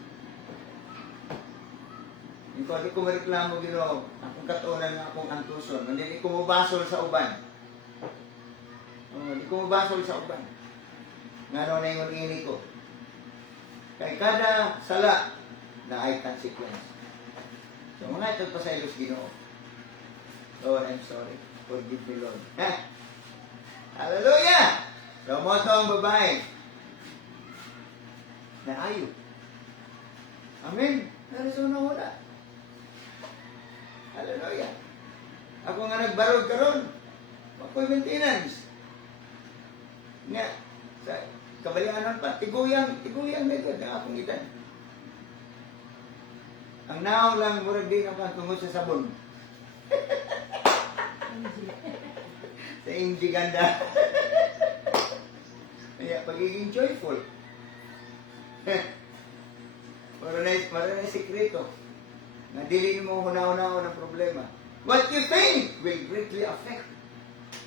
Di ko mareklamo Ginoo, akong katunan nga akong antuson. Hindi ko mabasol sa uban. Di ko mabasol sa uban. Nga na yung ini ko. Kaya kada sala, na ay consequence. So mga ito pa sa ilos Ginoo. Lord, I'm sorry. Forgive me, Lord. Hallelujah! So mo ito ang babae. Naayo. Amen. Nariso na wala. Hallelujah. Ako nga nagbarog karon. Ako'y maintenance. Nga, sa kabayangan pa, tiguyang na ito, na akong itan. Ang naong lang, murag din ako tungkol sa sabon. Sa Inji ganda. Kaya, pagiging joyful. Para na sikreto. Na dili mo huna-huna ng problema. What you think will greatly affect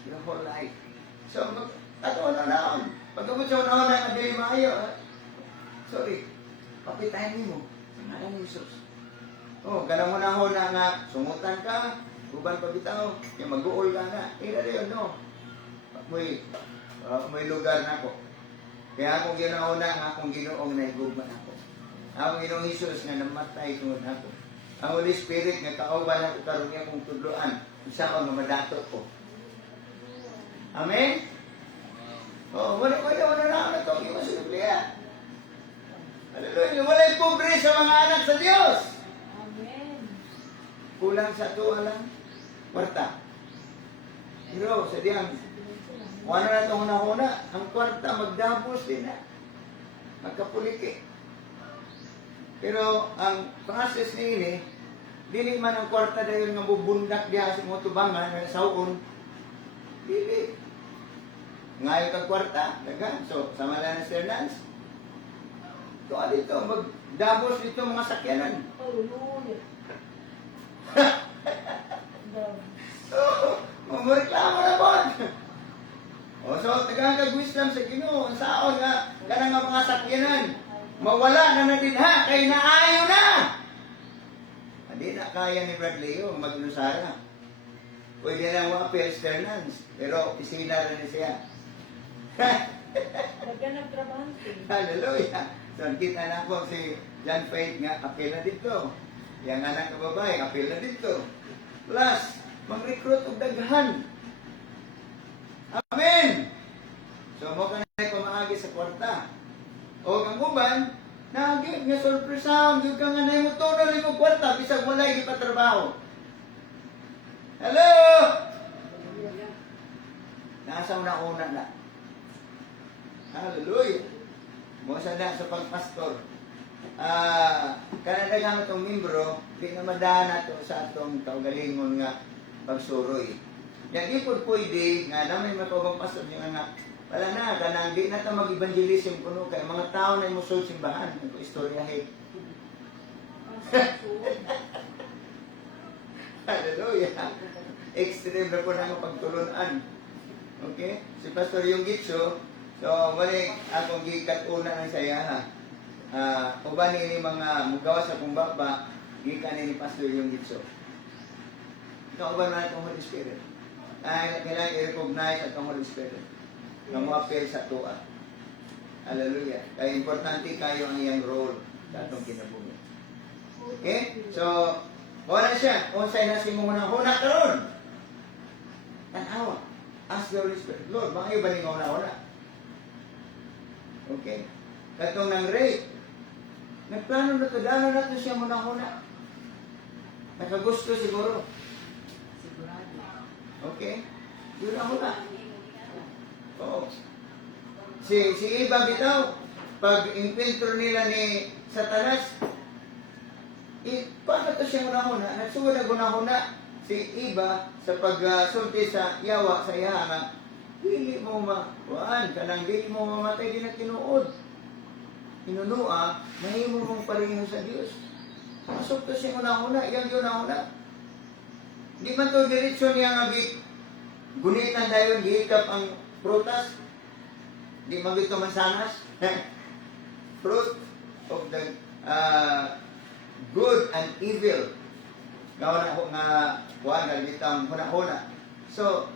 your whole life. So, ato na. Pagkabot sa una-una na dili maayo, sorry, papitayin mo. Sa ngalan ni Jesus. Ganang huna-huna nga, sumutan ka, uban pabitaw, yung mag-uol ka na. Ira rin, no? May lugar na ako. Kaya akong ginauna nga akong Ginoong naigugman ako. Akong Ginoong Jesus nga namatay tungod ako. Ang Holy Spirit nga kauban ako karon niya kong tudloan. Isa ko nga madato ko. Amen? Wala na ito. Iwan sa Biblia. Hallelujah. Wala'y pobre sa mga anak sa Diyos. Amen. Kulang sa tuwa lang. Kwarta. Pero sa diyang, wala na itong una-una. Ang kwarta, magdabos din na. Magkapuliki. Pero ang process ni ini, dili man ang kwarta dahil nga bubundak diya sa mga tubangan, nga sauon. Dili. Ngayon kang kwarta, dagan. So, sama lang ng sternans. Ito, dito, magdabos dito mga sakyanan. Hallelujah. Mareklamo na po. So, tagang kag-wisdom sa Ginoo, ang saon nga, kanang nga mga sakyanan, mawala na nadinha, kay naayo na. Hindi na kaya ni Bradley yung maglusara. Pwede lang wapel sternans, pero opisina rin siya. Nagtrabahante. Hallelujah. So, kita na po si John Faith nga, apel na dito. Yang anak na babae, apel na dito. Plus, mag-recruit og daghan. Amen! So, mo ka na pamaagi sa kwarta. O, ang uban, naging nga surpresahan, yung ka nga na yung tunol yung kwarta, bisag wala yung ipatrabaho. Hello! Nasa una-una na. Hallelujah! Mosa na sa pagpastor. Kanadagang itong membro, di na madana to sa atong kaugalingon nga pagsuroy. Yan ipod pwede nga namin matubang pastor yung nga wala na, kanang di na ito mag-evangelism kuno kay mga tao na imusod simbahan. Ito istoryahe. Hallelujah! Extreme na po na pagtulunan. Okay? Si Pastor Yung Gitso, so, balik akong gikat una ng saya ha. Uban ni mga mugawa sa kong baba, gikan ni Pastor Yung Gitso. Ikaw uban na itong Holy Spirit. Kailangan i-recognize itong Holy Spirit. Na mo-appeal sa tuwa. Hallelujah. Kaya importante kayo ang iyang role sa itong kinabuhi. Okay? So, wala siya. Unsay na si muna huna karon. Tanawa. Ask the Holy Spirit, Lord, mga iba rin una-una. Okay? Katong ng rape, nagplano na kadano natin siya muna-una. Nakagusto siguro. Sigurado. Okay? Yun ako na. Oo. Si Eva bitaw, pag infiltro nila ni Satanas, paano ito siya muna-una? Nagsuwa na gunahuna si Eva sa pagsulti sa yawa sa ihana. Dili mo makuhaan, kanang dili mo mamatay din at tinuod. Inunua, mahimo mong pareho sa Diyos. Masok to siya muna-una, iyan yun na una. Di man to diretsyo niya nga gunitan dayon gihikap ang prutas, di magito mansanas. Fruit of the good and evil. Gawa na ako nga kuha nga ditang huna-huna. So,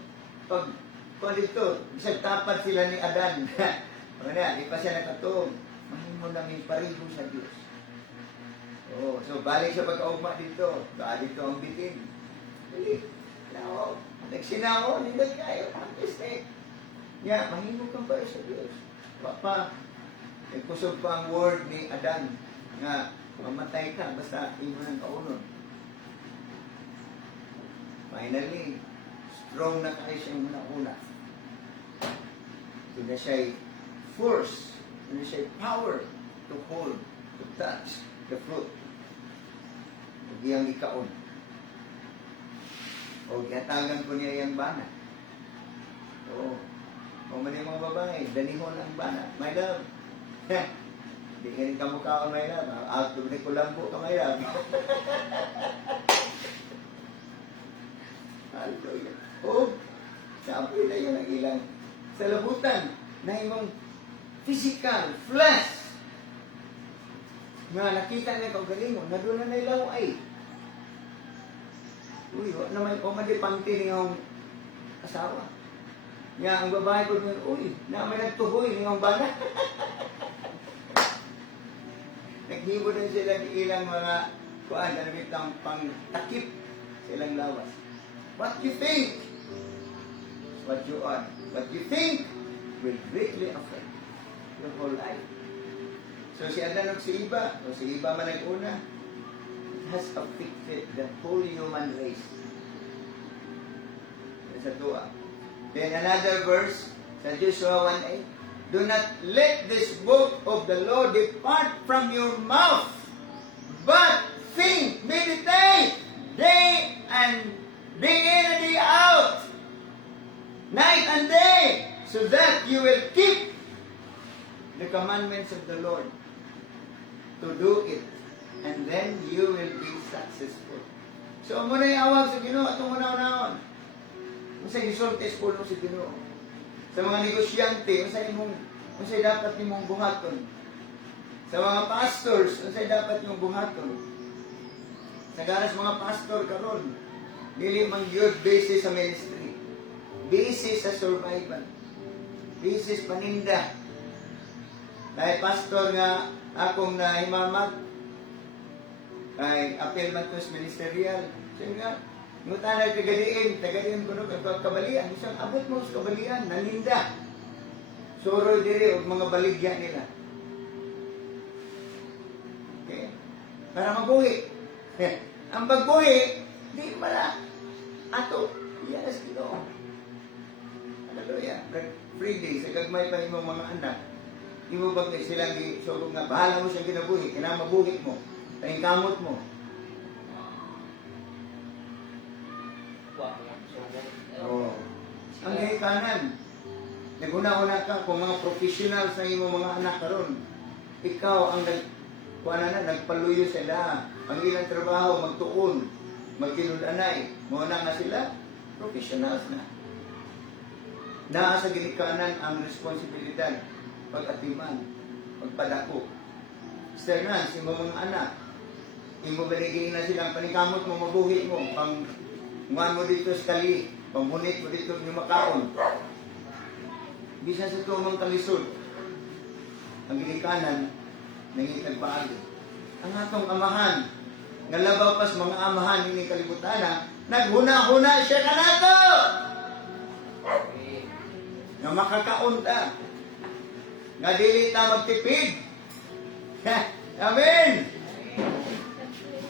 pag dito, bisag tapat sila ni Adan. Ano di pa siya nakatuog. Mahimo namin pariho sa Diyos. Oh, so balik sa pagkaugma dito. Balik dito ang bitin. Dili. Now, nagsinao, hindi kayo. Ang mistake. Yeah, mahimo kang pariho sa Diyos. Papa, nagkusog pa ang word ni Adan nga mamatay ka basta imo ng kaunon. Finally, strong na kayo siyang una-una. Ito na siya'y force, ito na siya'y power to hold, to touch the fruit. Huwag iyang ikaon. O gatagan ko niya yung bana. Oo. O man yung mga babae, danihon ang bana. My love. Hindi ka rin kamukhaon, my love. Out of the kulambo ka, my love. Hallelujah. Oh, sabi na yun ang ilang salabutan na imong physical, flesh. Nga nakita na kaugalingon, na doon na nailaw ay. Uy, wala naman ko madipanti niyong asawa. Nga ang babae ko niya, uy, na may nagtuhoy niyong bana. Naghibo din sila ng ilang mga kuan, nalamit ang pang-takip sa ilang lawas. What you think, what you are. What you think will greatly affect your whole life. So si Adan o si Eva man ang una, it has affected the whole human race. Sa dua. Then another verse, sa Joshua 1:8, do not let this book of the law depart from your mouth, but think, meditate, day in and day out, night and day, so that you will keep the commandments of the Lord to do it, and then you will be successful. So, muna yung awag sa Ginoo at una-unahon. Masay gisultis po sa Ginoo. Sa mga negosyante, masay dapat nimong buhaton. Sa mga pastors, masay dapat nimong buhaton. Sa ganas mga pastor karon, dili man gyud basis sa ministry. Basis sa survival. Basis paninda. Dahil pastor nga akong nahimamat kay apel man to sa ministerial. So nga, ngutanay tagadiin ko no kabalian. Isang abot mo sa kabalian, naninda. Soroy diri og mga baligya nila. Okay? Para mabuhi. Ang pagbuhi, di pala ato. Yes, Ginoo. Hallelujah. Free day, sa gagmay pa imong mga anak. Imo ba kay sila gi sulong nga bahala mo siyang kinabuhi, kinamabuhi mo, kamot mo. Oh. Ang kanan, naguna-una ka kung mga professional sa imo mga anak karon. Ikaw ang nagpaluyo sila. Ang ilang trabaho magtuon, magtinud-anay. Muna nga sila, professionals na. Naa sa ginikanan ang responsibilidad, pag-atiman, pagpadako. Sternan, si mga anak, imo baligin na silang panikamot mo, mabuhi mo, pang mo dito sa kali, pangmunit mo dito yung makaon. Bisa sa tumang kalisod, ang ginikanan, nangitag paagi. Ang atong amahan, nga labaw pas mga amahan ini kalibutan, naghuna-huna siya kanato! Nga makakaunta, nga dili ta magtipid. Amen!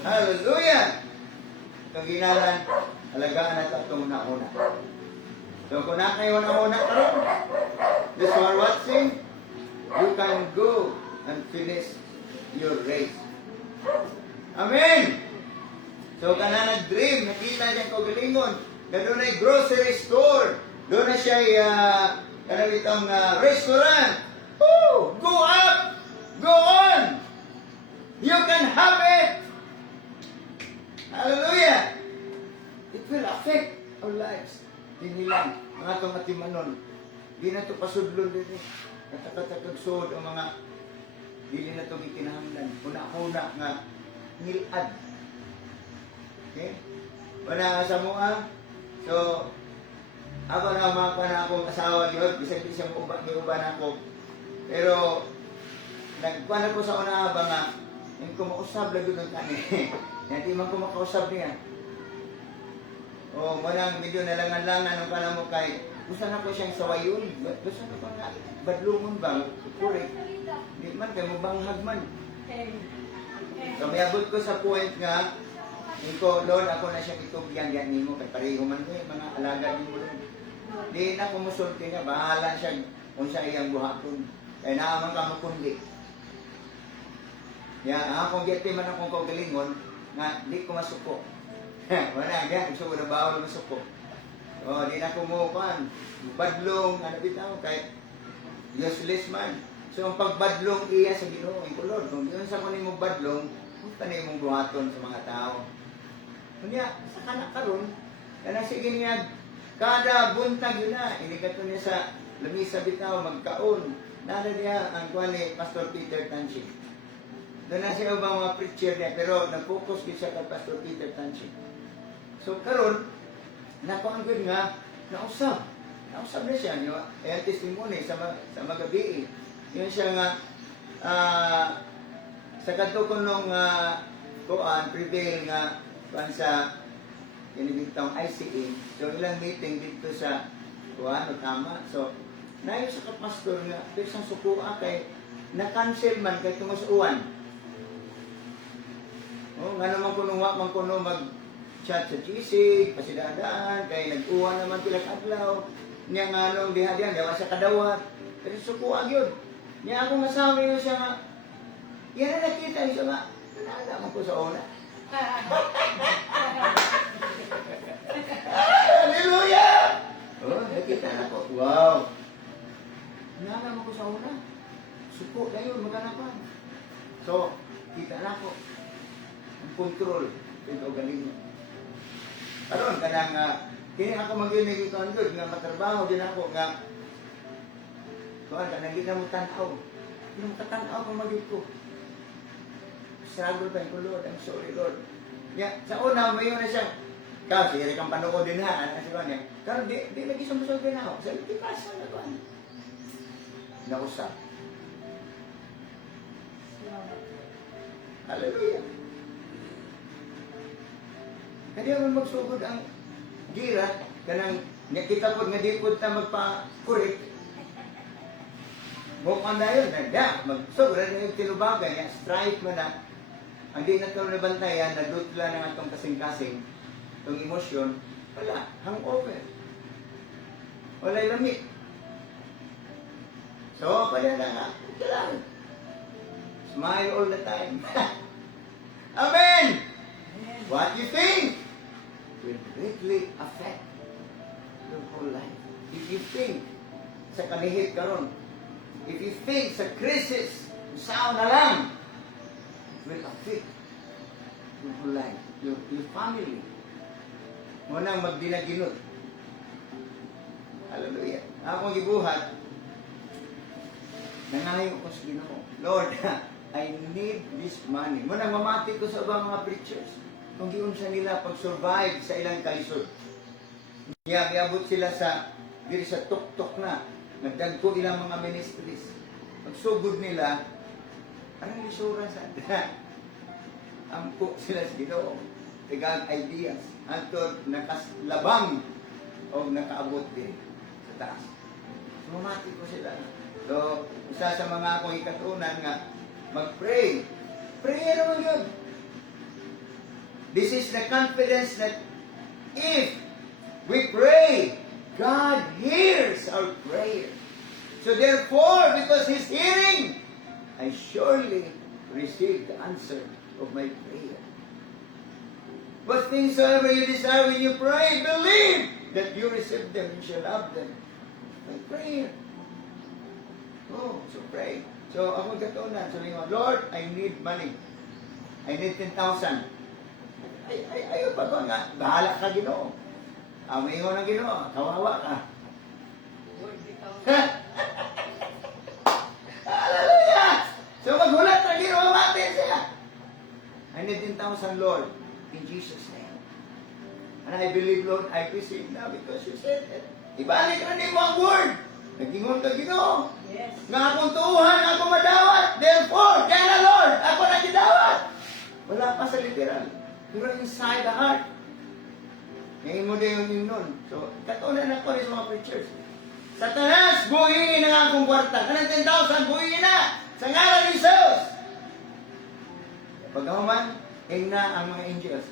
Hallelujah! Kaginalan, alagaan na ito itong una-una. So kung na kayo una-una karon, this one watching, you can go and finish your race. Amen! So kana nag-dream, nakita niya kaugalingon, na doon ay grocery store, doon na siya kanalitang restaurant. Oh, go up! Go on! You can have it! Hallelujah! It will affect our lives. Tinilang, mga itong atimanon. Di na ito pasudlon din eh. Katakatakagsod ang mga dili na itong ikinahanglan. Una-una nga nilad. Okay? Wala sa mua. So, ako na mga pa na akong asawa yun. Bisag-bisag uban ako. Pero, nagkuhan ako sa una ba nga, yung kumausap lang doon ng kani. Hindi man ko makausap niya. O, walang medyo nalangan-langan ang pala mo kay, gusto na ko siyang sawayon. Gusto na ko nga, badlungon ba? Correct. Di man, kay mo banghag man. So, may abot ko sa point nga, ko, Lord, ako na siyang itubyan yan nimo kay pareho man ko mga alaga ni mo. Di na kumusulti nga, bahala siya kung siya iyang buhaton. Kaya naaman ka mo kundi. Akong gete man akong kaugalingon, nga di ko masuko. Wala, yan, gusto ko na bawal masuko. O, di na kumukuhan. Badlong, ano bitaw, kay useless man. So, ang pagbadlong iya sa Ginoo, ko Lord, kung yun sa kunin mong badlong, punta na mong buhaton sa mga tao. Kanya, sa kanak karon, kaya sige niya, kada buntag yun na, inigato niya sa lamisa bitaw, magkaon. Nala niya ang kuha ni Pastor Peter Tanchi. Doon na siya ubang mga preacher niya, pero nag-focus din siya kay Pastor Peter Tanchi. So karon, nakuanggod nga, nausap. Nausap na siya, yung testimony sa magabi. Yun siya nga, sa kanto ko nung prevail nga, kuhan sa inibitang ICA, so ilang meeting dito sa kuhan, tama. So, nayo sa kapastor nga, pero isang sukua kay, na-cancel man kay tumusuan. Nga naman man kuno mag-chat sa GC, pasidadaan, kay nag-uwan naman pila kadlaw, niya nga nung dihadian, dawa sa kadawat, pero sukuan yun. Niya akong masabi yun siya nga, yan na nakita siya nga, nalaman ko sa una. Hallelujah! Nakita na ko. Wow! Nalaman ko sa una. Suko na yun, maganapan. So, kita na ko. Ang control. Ito galing mo. Karoon, kanang, kini ako mag-inig ito ang good, nga matrabaho din ako, nga, kuhan ka, naging na mo tanaw. Nung katanaw ko mag ko. Struggle pa ko, Lord, I'm sorry, Lord. Sa una, may yun na siya, kasi, hindi kang panood din ha, ano siya niya. Pero di lagi sumusog din ako. Sabi, di pa siya na kuhan. Nausap. Hallelujah. Kaya naman magsugod ang gira, kanang kita po nga di po ta magpa-correct. Mukhang na yun, magsugod na yung tinubagan, yung strife mo na, ang di na ito nabantayan, nadutla na nga itong kasing-kasing, itong emosyon, wala, hangover. Wala'y lamig. So, pala na nga, kailangan. Smile all the time. Amen! What you think will greatly affect your whole life. If you think sa kanihit karon, if you think sa crisis, usaw na lang, it will affect your whole life, your family. Munang magdinaginot. Hallelujah. Akong gibuhat, nangayo ko sa Ginoo. Lord, I need this money. Munang mamati ko sa ibang mga preachers. Kung giunsa nila pag-survive sa ilang kalisod. Miabot sila sa diri sa tuktok na. Nagdagko ilang mga ministries. Pagsugod nila, anong isura sa ampo sila sa Ginoo. Tigang ideas. Antod nakaslabang o nakaabot din sa taas. So, mamati ko sila. So, isa sa mga akong ikatunan nga, mag-pray. Pray naman yun. This is the confidence that if we pray, God hears our prayer. So therefore, because He's hearing, I surely receive the answer of my prayer. What things soever you desire when you pray, believe that you receive them and shall have them. By prayer. Oh, so pray. So ako katunan, sabi ko, Lord, I need money. I need 10,000. Ayaw pa ba nga? Bahala ka, Ginoo. Ingon ng Ginoo, kawawa ka. Lord, ikaw. Hallelujah! So maghulat na Ginoo, mati siya. I need 10,000, Lord, in Jesus' name. And I believe, Lord, I receive now because you said it. Ibalik na ni mo ang word. Nagingon ka Ginoo. Yes. Nga akong tuuhan, ako madawat. Therefore, kaya na Lord, ako na gidawat. Wala pa sa literal. Pero inside the heart. Ngayon mo din yung nun. So, katunan ako rin sa mga preachers. Satanas, buhiin ang akong kwarta. Kanang 10,000, buhiin na. Sa ngalan ni Jesus. Pagkahuman, na ang mga angels.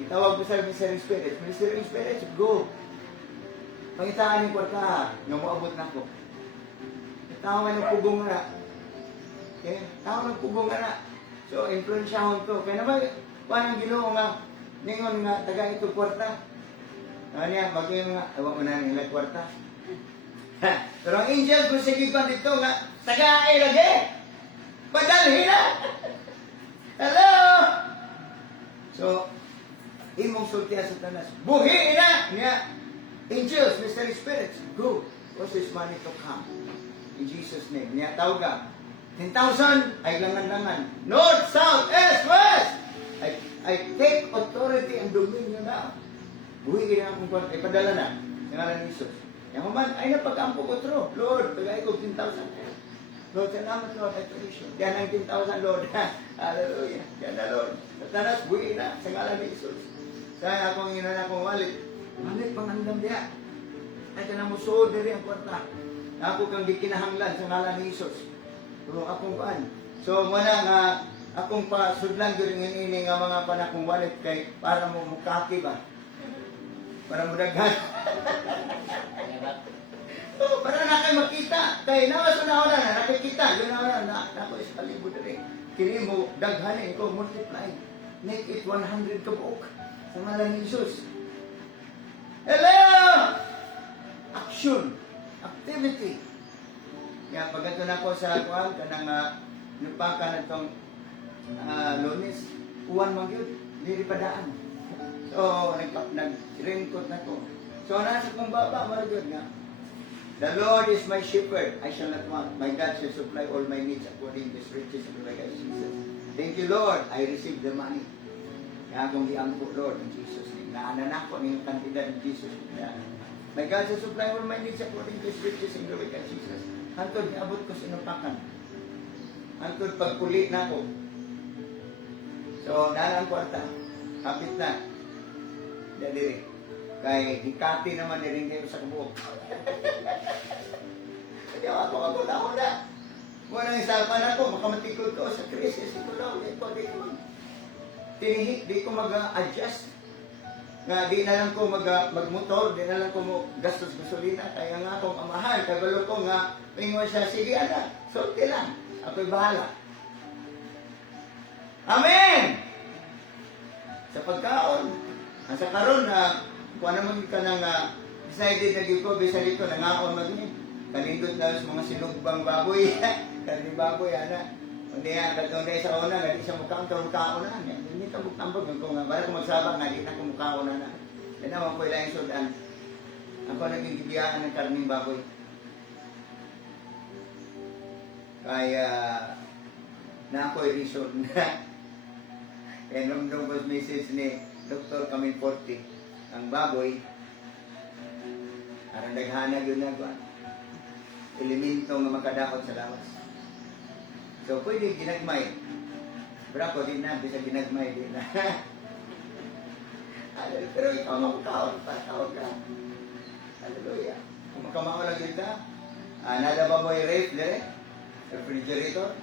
Itawag ko sa Ministering Spirits. Ministering Spirits, go. Pangitaan yung kwarta, nga moabot na ko. Tao ng pugong na. Okay? Tao ng pugong na. So, influensyahon to. Kaya naman, paano Ginoo nga, ningon nga, taga ito kwarta. Ano niya, bagay nga, ewan mo na nila kwarta. Pero ang angels, kung sige pa dito nga, taga ay lagi. Padalhin na. Hello! So, imong sultihan sa tanas. Buhi na! Niya, angels, mystery spirits, go. Cause this money to come. In Jesus' name. Niya tawag 10,000 ay langan-langan. North, South, East, West. I take authority and dominion now. Buhi na akong kwarta. Ipadala na. Sa ngalan ni Jesus. Yang man, ay napag-ampo ko true. Lord, tagay ko 10,000. Lord, salamat Lord, I praise you. Yan ang 10,000 Lord. Hallelujah. Yan na Lord. Satanas, buhi na. Sa ngalan ni Jesus. Kaya akong inan akong walit. Walit pangandam diya. Ay kanamusood na rin ang kwarta. Ako kang gikinahanglan sa ngalan ni Jesus. Pero akong paan. So, muna nga, akong pasudlan during ini nga mga panakong walit kay para mo mukaki ba? Para mo daghan. Oh, para na kayo makita. Kay nawas na nakikita. Yun na ako sa palibot rin. Kini mo daghanin ko, multiply. Make it 100 kabuok. Sa ngalan ni Jesus. Hello! Action. Activity. Yan, pagkato na ko sa kuwan, kanang nagpangka na itong Lunes, uwan mang yun, hindi padaan. So, nag-raincoat na ko. So, nasa kong baba, maragod nga. The Lord is my shepherd, I shall not want. My God shall supply all my needs according to His riches and glory of Jesus. Thank you, Lord. I receive the money. Kaya akong giangko, Lord, in Jesus' name. Naanan ako ng kantidad ng Jesus' name. My God shall supply all my needs according to His riches and glory of Jesus. Hantod, niabot ko sinupakan. Hantod, pagpuli na ako. So, nalang kwarta. Kapit na. Dali. Kay hikati naman ni rin kayo sa kabuok. Kaya ako na. Muna ng isapan ako, makamatikod ko sa krisis. Ito lang, di ko mag-adjust. Nga di na lang ko magmotor, di na lang ko gastos gasolina, kaya nga akong amahan, kabalo ko nga, pingon siya, sige anak, sulti lang, ako'y bahala. Amen! Sa pagkaon, sa karon na, kung ano maging ka nang decided na giko, bisa dito, nangaon maging, kalindot na sa mga sinugbang baboy, kaling baboy, anak. Hindi nga, katong dahil sa una, nga di siya mukhaon, pero mukhaon na. Hindi ito magtambag. Para kung magsabak nga, di na kung mukhaon na. Yan naman ko ilang sudan. Ako naging gibiyaan ng karning baboy. Kaya, na ako'y reason na. Kaya nung was message ni Dr. Camille Forte, ang baboy, parang naghanag yun na ko. Elemento nga makadaot sa lawas. So, pwede ginagmay. Pero ako, di na. Bisa ginagmay, di na. Pero ikaw makakaon pa. Tawag ka. Hallelujah. Kung makamao lang yun ka, nada ba mo yung ref, dire? Refrigerator?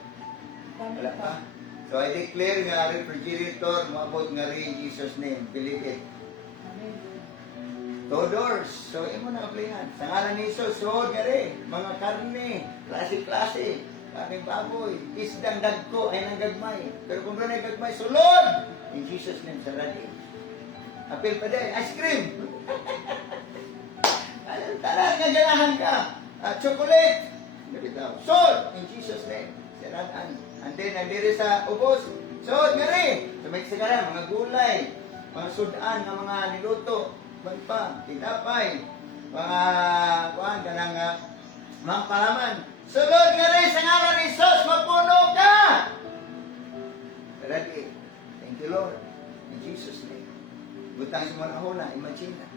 Wala pa. So, I declare nga refrigerator, maabot nga rin in Jesus' name. Believe it. Two doors. So, imo na aplayan. Sa ngalan ni Jesus, so, gari. Mga karne, klase-klase. Kaming baboy, isdang dagko ay nanggagmay. Pero kung doon ay gagmay, sulod! In Jesus' name, saradi. Apil pa din, ice cream! Talaan nga ganahan ka! Chocolate! Salt! In Jesus' name, saradaan. And then, nandiri sa ubos, salt nga rin! So, may kasagaran, mga gulay, mga sudan, mga niluto. Kuan pa, tinapay, mga kuan kanang mga palaman. Sulod nga rin sa ngalan ni Jesus, mapuno ka! Ready? Thank you, Lord. In Jesus' name. Butang sa mga huna, imagine na.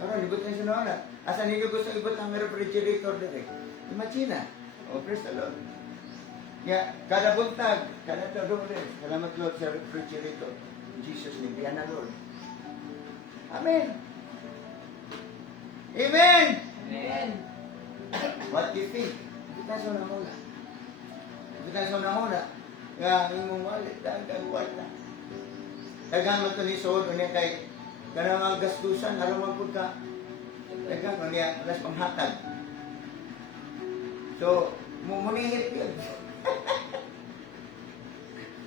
Karon, ibutang sa huna. Asa ninyo gusto ibutang ng refrigerator dire? Imagine na. Oh, praise the Lord. Ya, kada buntag, kada tadong rin. Salamat Lord sa refrigerator. In Jesus' name. Diyan na Lord. Amen. Amen. Amen. What do you think? Kita sa una. Kita sa una. Nga, imong walit, dagang wala. Dagang mo ito ni Sood, unya kay, kada mga gastusan, araw magpunta. Dagang mo niya, alas panghatag. So, mumunihit yun.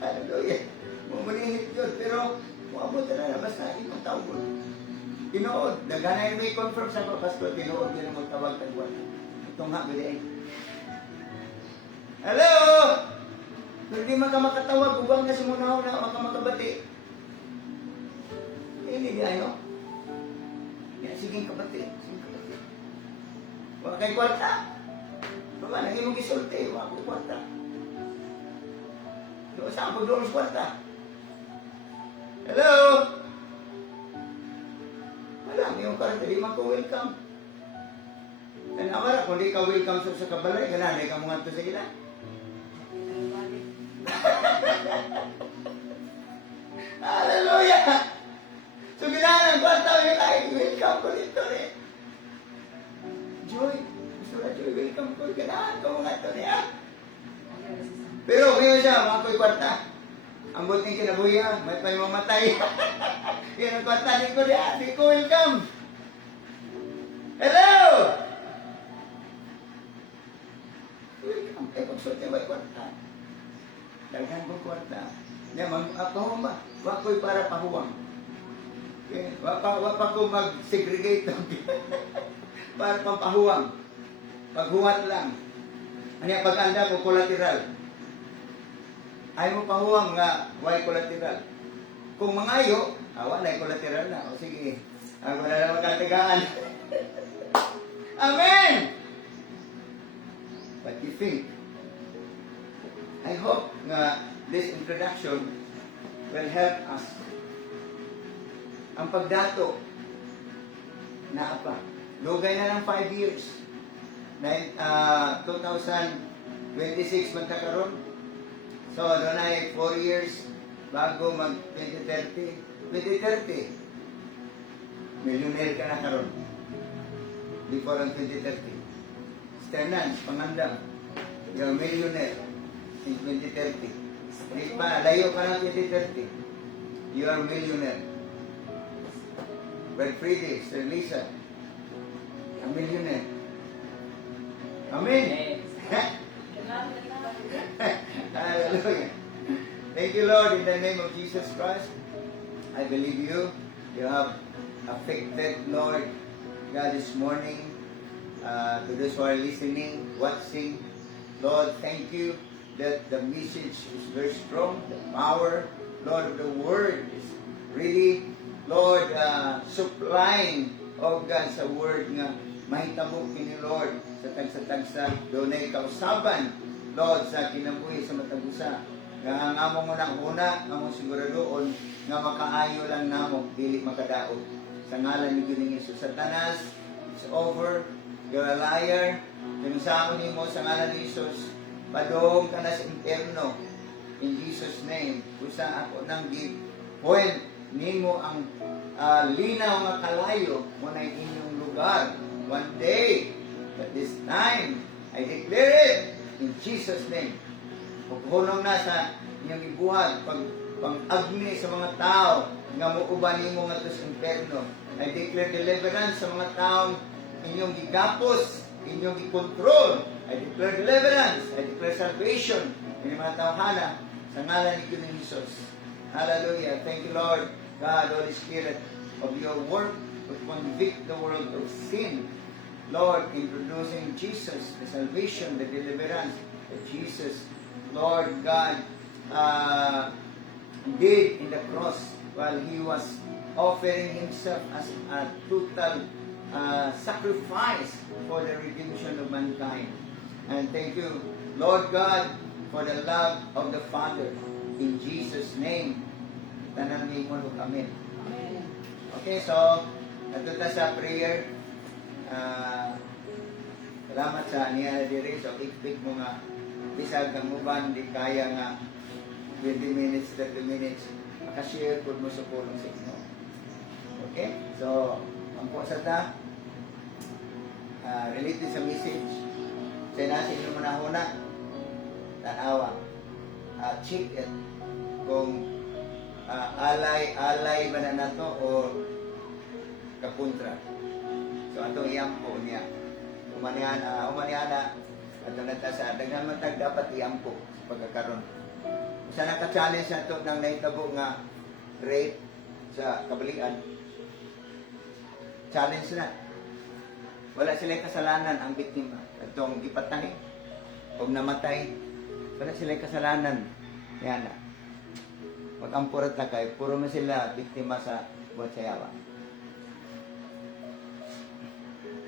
Hallelujah. Mumunihit yun. Pero, muabot na basta imong tawag. Tinuod. Daganay may confirm sa mga pastor, tinuod yun ang magtawag-tagwal. Itong habili ay. Hello! Pero di makatawag, ubang na simunaw na makamakabati. Hindi di ayo. Sige kabati. Wala kay kwarta. Baka nang imong gisulti, wala ko kwarta. Doon saan po doon sa kwarta? Hello? Alam, yung kwarta, di man ko welcome. Dan amara, kung di ka welcome sa kabalay, ganun, di ka mga ito sa ilan. Hallelujah! So, ginaan ko ang tao yung ay, welcome ko dito rin. Joy, gusto na Joy, welcome ko. Ginaan ko mga ito niya. Pero ngayon siya, mga ko'y kwarta. Ang buting kinabuya, may pa yung mamatay. Yan ang kwarta din ko niya, di ko welcome. Hello! Welcome, eh, pagsulti may kwarta. Daghan ko kwarta. Yan, pahuwang ba? Wako'y para pahuwang. Okay. Wapa ko mag-segregate. Para pampahuwang. Paghuwat lang. Ano yung pag-anda ko, collateral. Ay mo pahuwang nga, why collateral? Kung mangayo, awa na yung collateral na. O sige, ako na lang magkatigaan. Amen! What do you think? I hope nga this introduction will help us. Ang pagdato na apa. Lugay na ng 5 years. 2026 magkakaroon. So, doon ay 4 years bago mag 2030. 2030, millionaire ka na karon. Before ang 2030. Sternans, pangandam. You're a millionaire in 2030. Hindi pa, layo pa ng 2030. You are a millionaire. Brad Friede, Sir Lisa, a millionaire. Amen. Hallelujah. Thank you, Lord, in the name of Jesus Christ. I believe you. You have affected, Lord, God, this morning. To those who are listening, watching, Lord, thank you that the message is very strong. The power, Lord, of the word is really, Lord, supplying, oh God, sa word nga mahitabo kini Lord sa tagsa-tagsa dunay kausaban, Lord, sa kinabuhi sa matagusa. Nga amo mo nang una, amo siguradoon nga makaayo lang namo dili makadaog. Sa ngalan ni Ginoong Hesus, Satanas, it's over. You're a liar. Pinusamo nimo sa ngalan ni Jesus, padong ka na sa impyerno. In Jesus' name, usa ako nang gi-point nimo ang linaw nga kalayo mo na inyong lugar. One day, at this time, I declare it in Jesus' name. Pagpunong na sa inyong ibuhat, pang-agni sa mga tao, nga muuban nimo nga sa impyerno. I declare deliverance sa mga taong inyong gigapos, inyong gikontrol. I declare deliverance. I declare salvation. Inyong mga tawhana sa ngalan ni Ginoong Hesus. Hallelujah. Thank you, Lord God, Holy Spirit, of your work to convict the world of sin. Lord, introducing Jesus, the salvation, the deliverance that Jesus, Lord God, did in the cross while He was offering himself as a total sacrifice for the redemption of mankind. And thank you, Lord God, for the love of the Father. In Jesus' name, tanan ni mo amen. Amen. Okay, so, natuta sa prayer. Salamat sa niya diri. So, expect mo nga, bisag kang uban, di kaya nga 20 minutes, 30 minutes, makashare po mo sa pulong sa inyo. Okay? So, ang po sa ta, related sa message, sa nasin yung manahuna, tanawa, check it kung alay ba na nato o kapuntra. So, atong iyampo niya. Umaniana, ato na ta sa daghan man tag dapat iyampo sa pagkakaroon. Sa naka-challenge na to ng nahitabo nga rape sa kabalian, challenge na. Wala sila kasalanan ang biktima. Itong ipatay o namatay, wala sila kasalanan. Yan na. Pag-ampurat na kayo, puro man sila biktima sa buhat sayawa.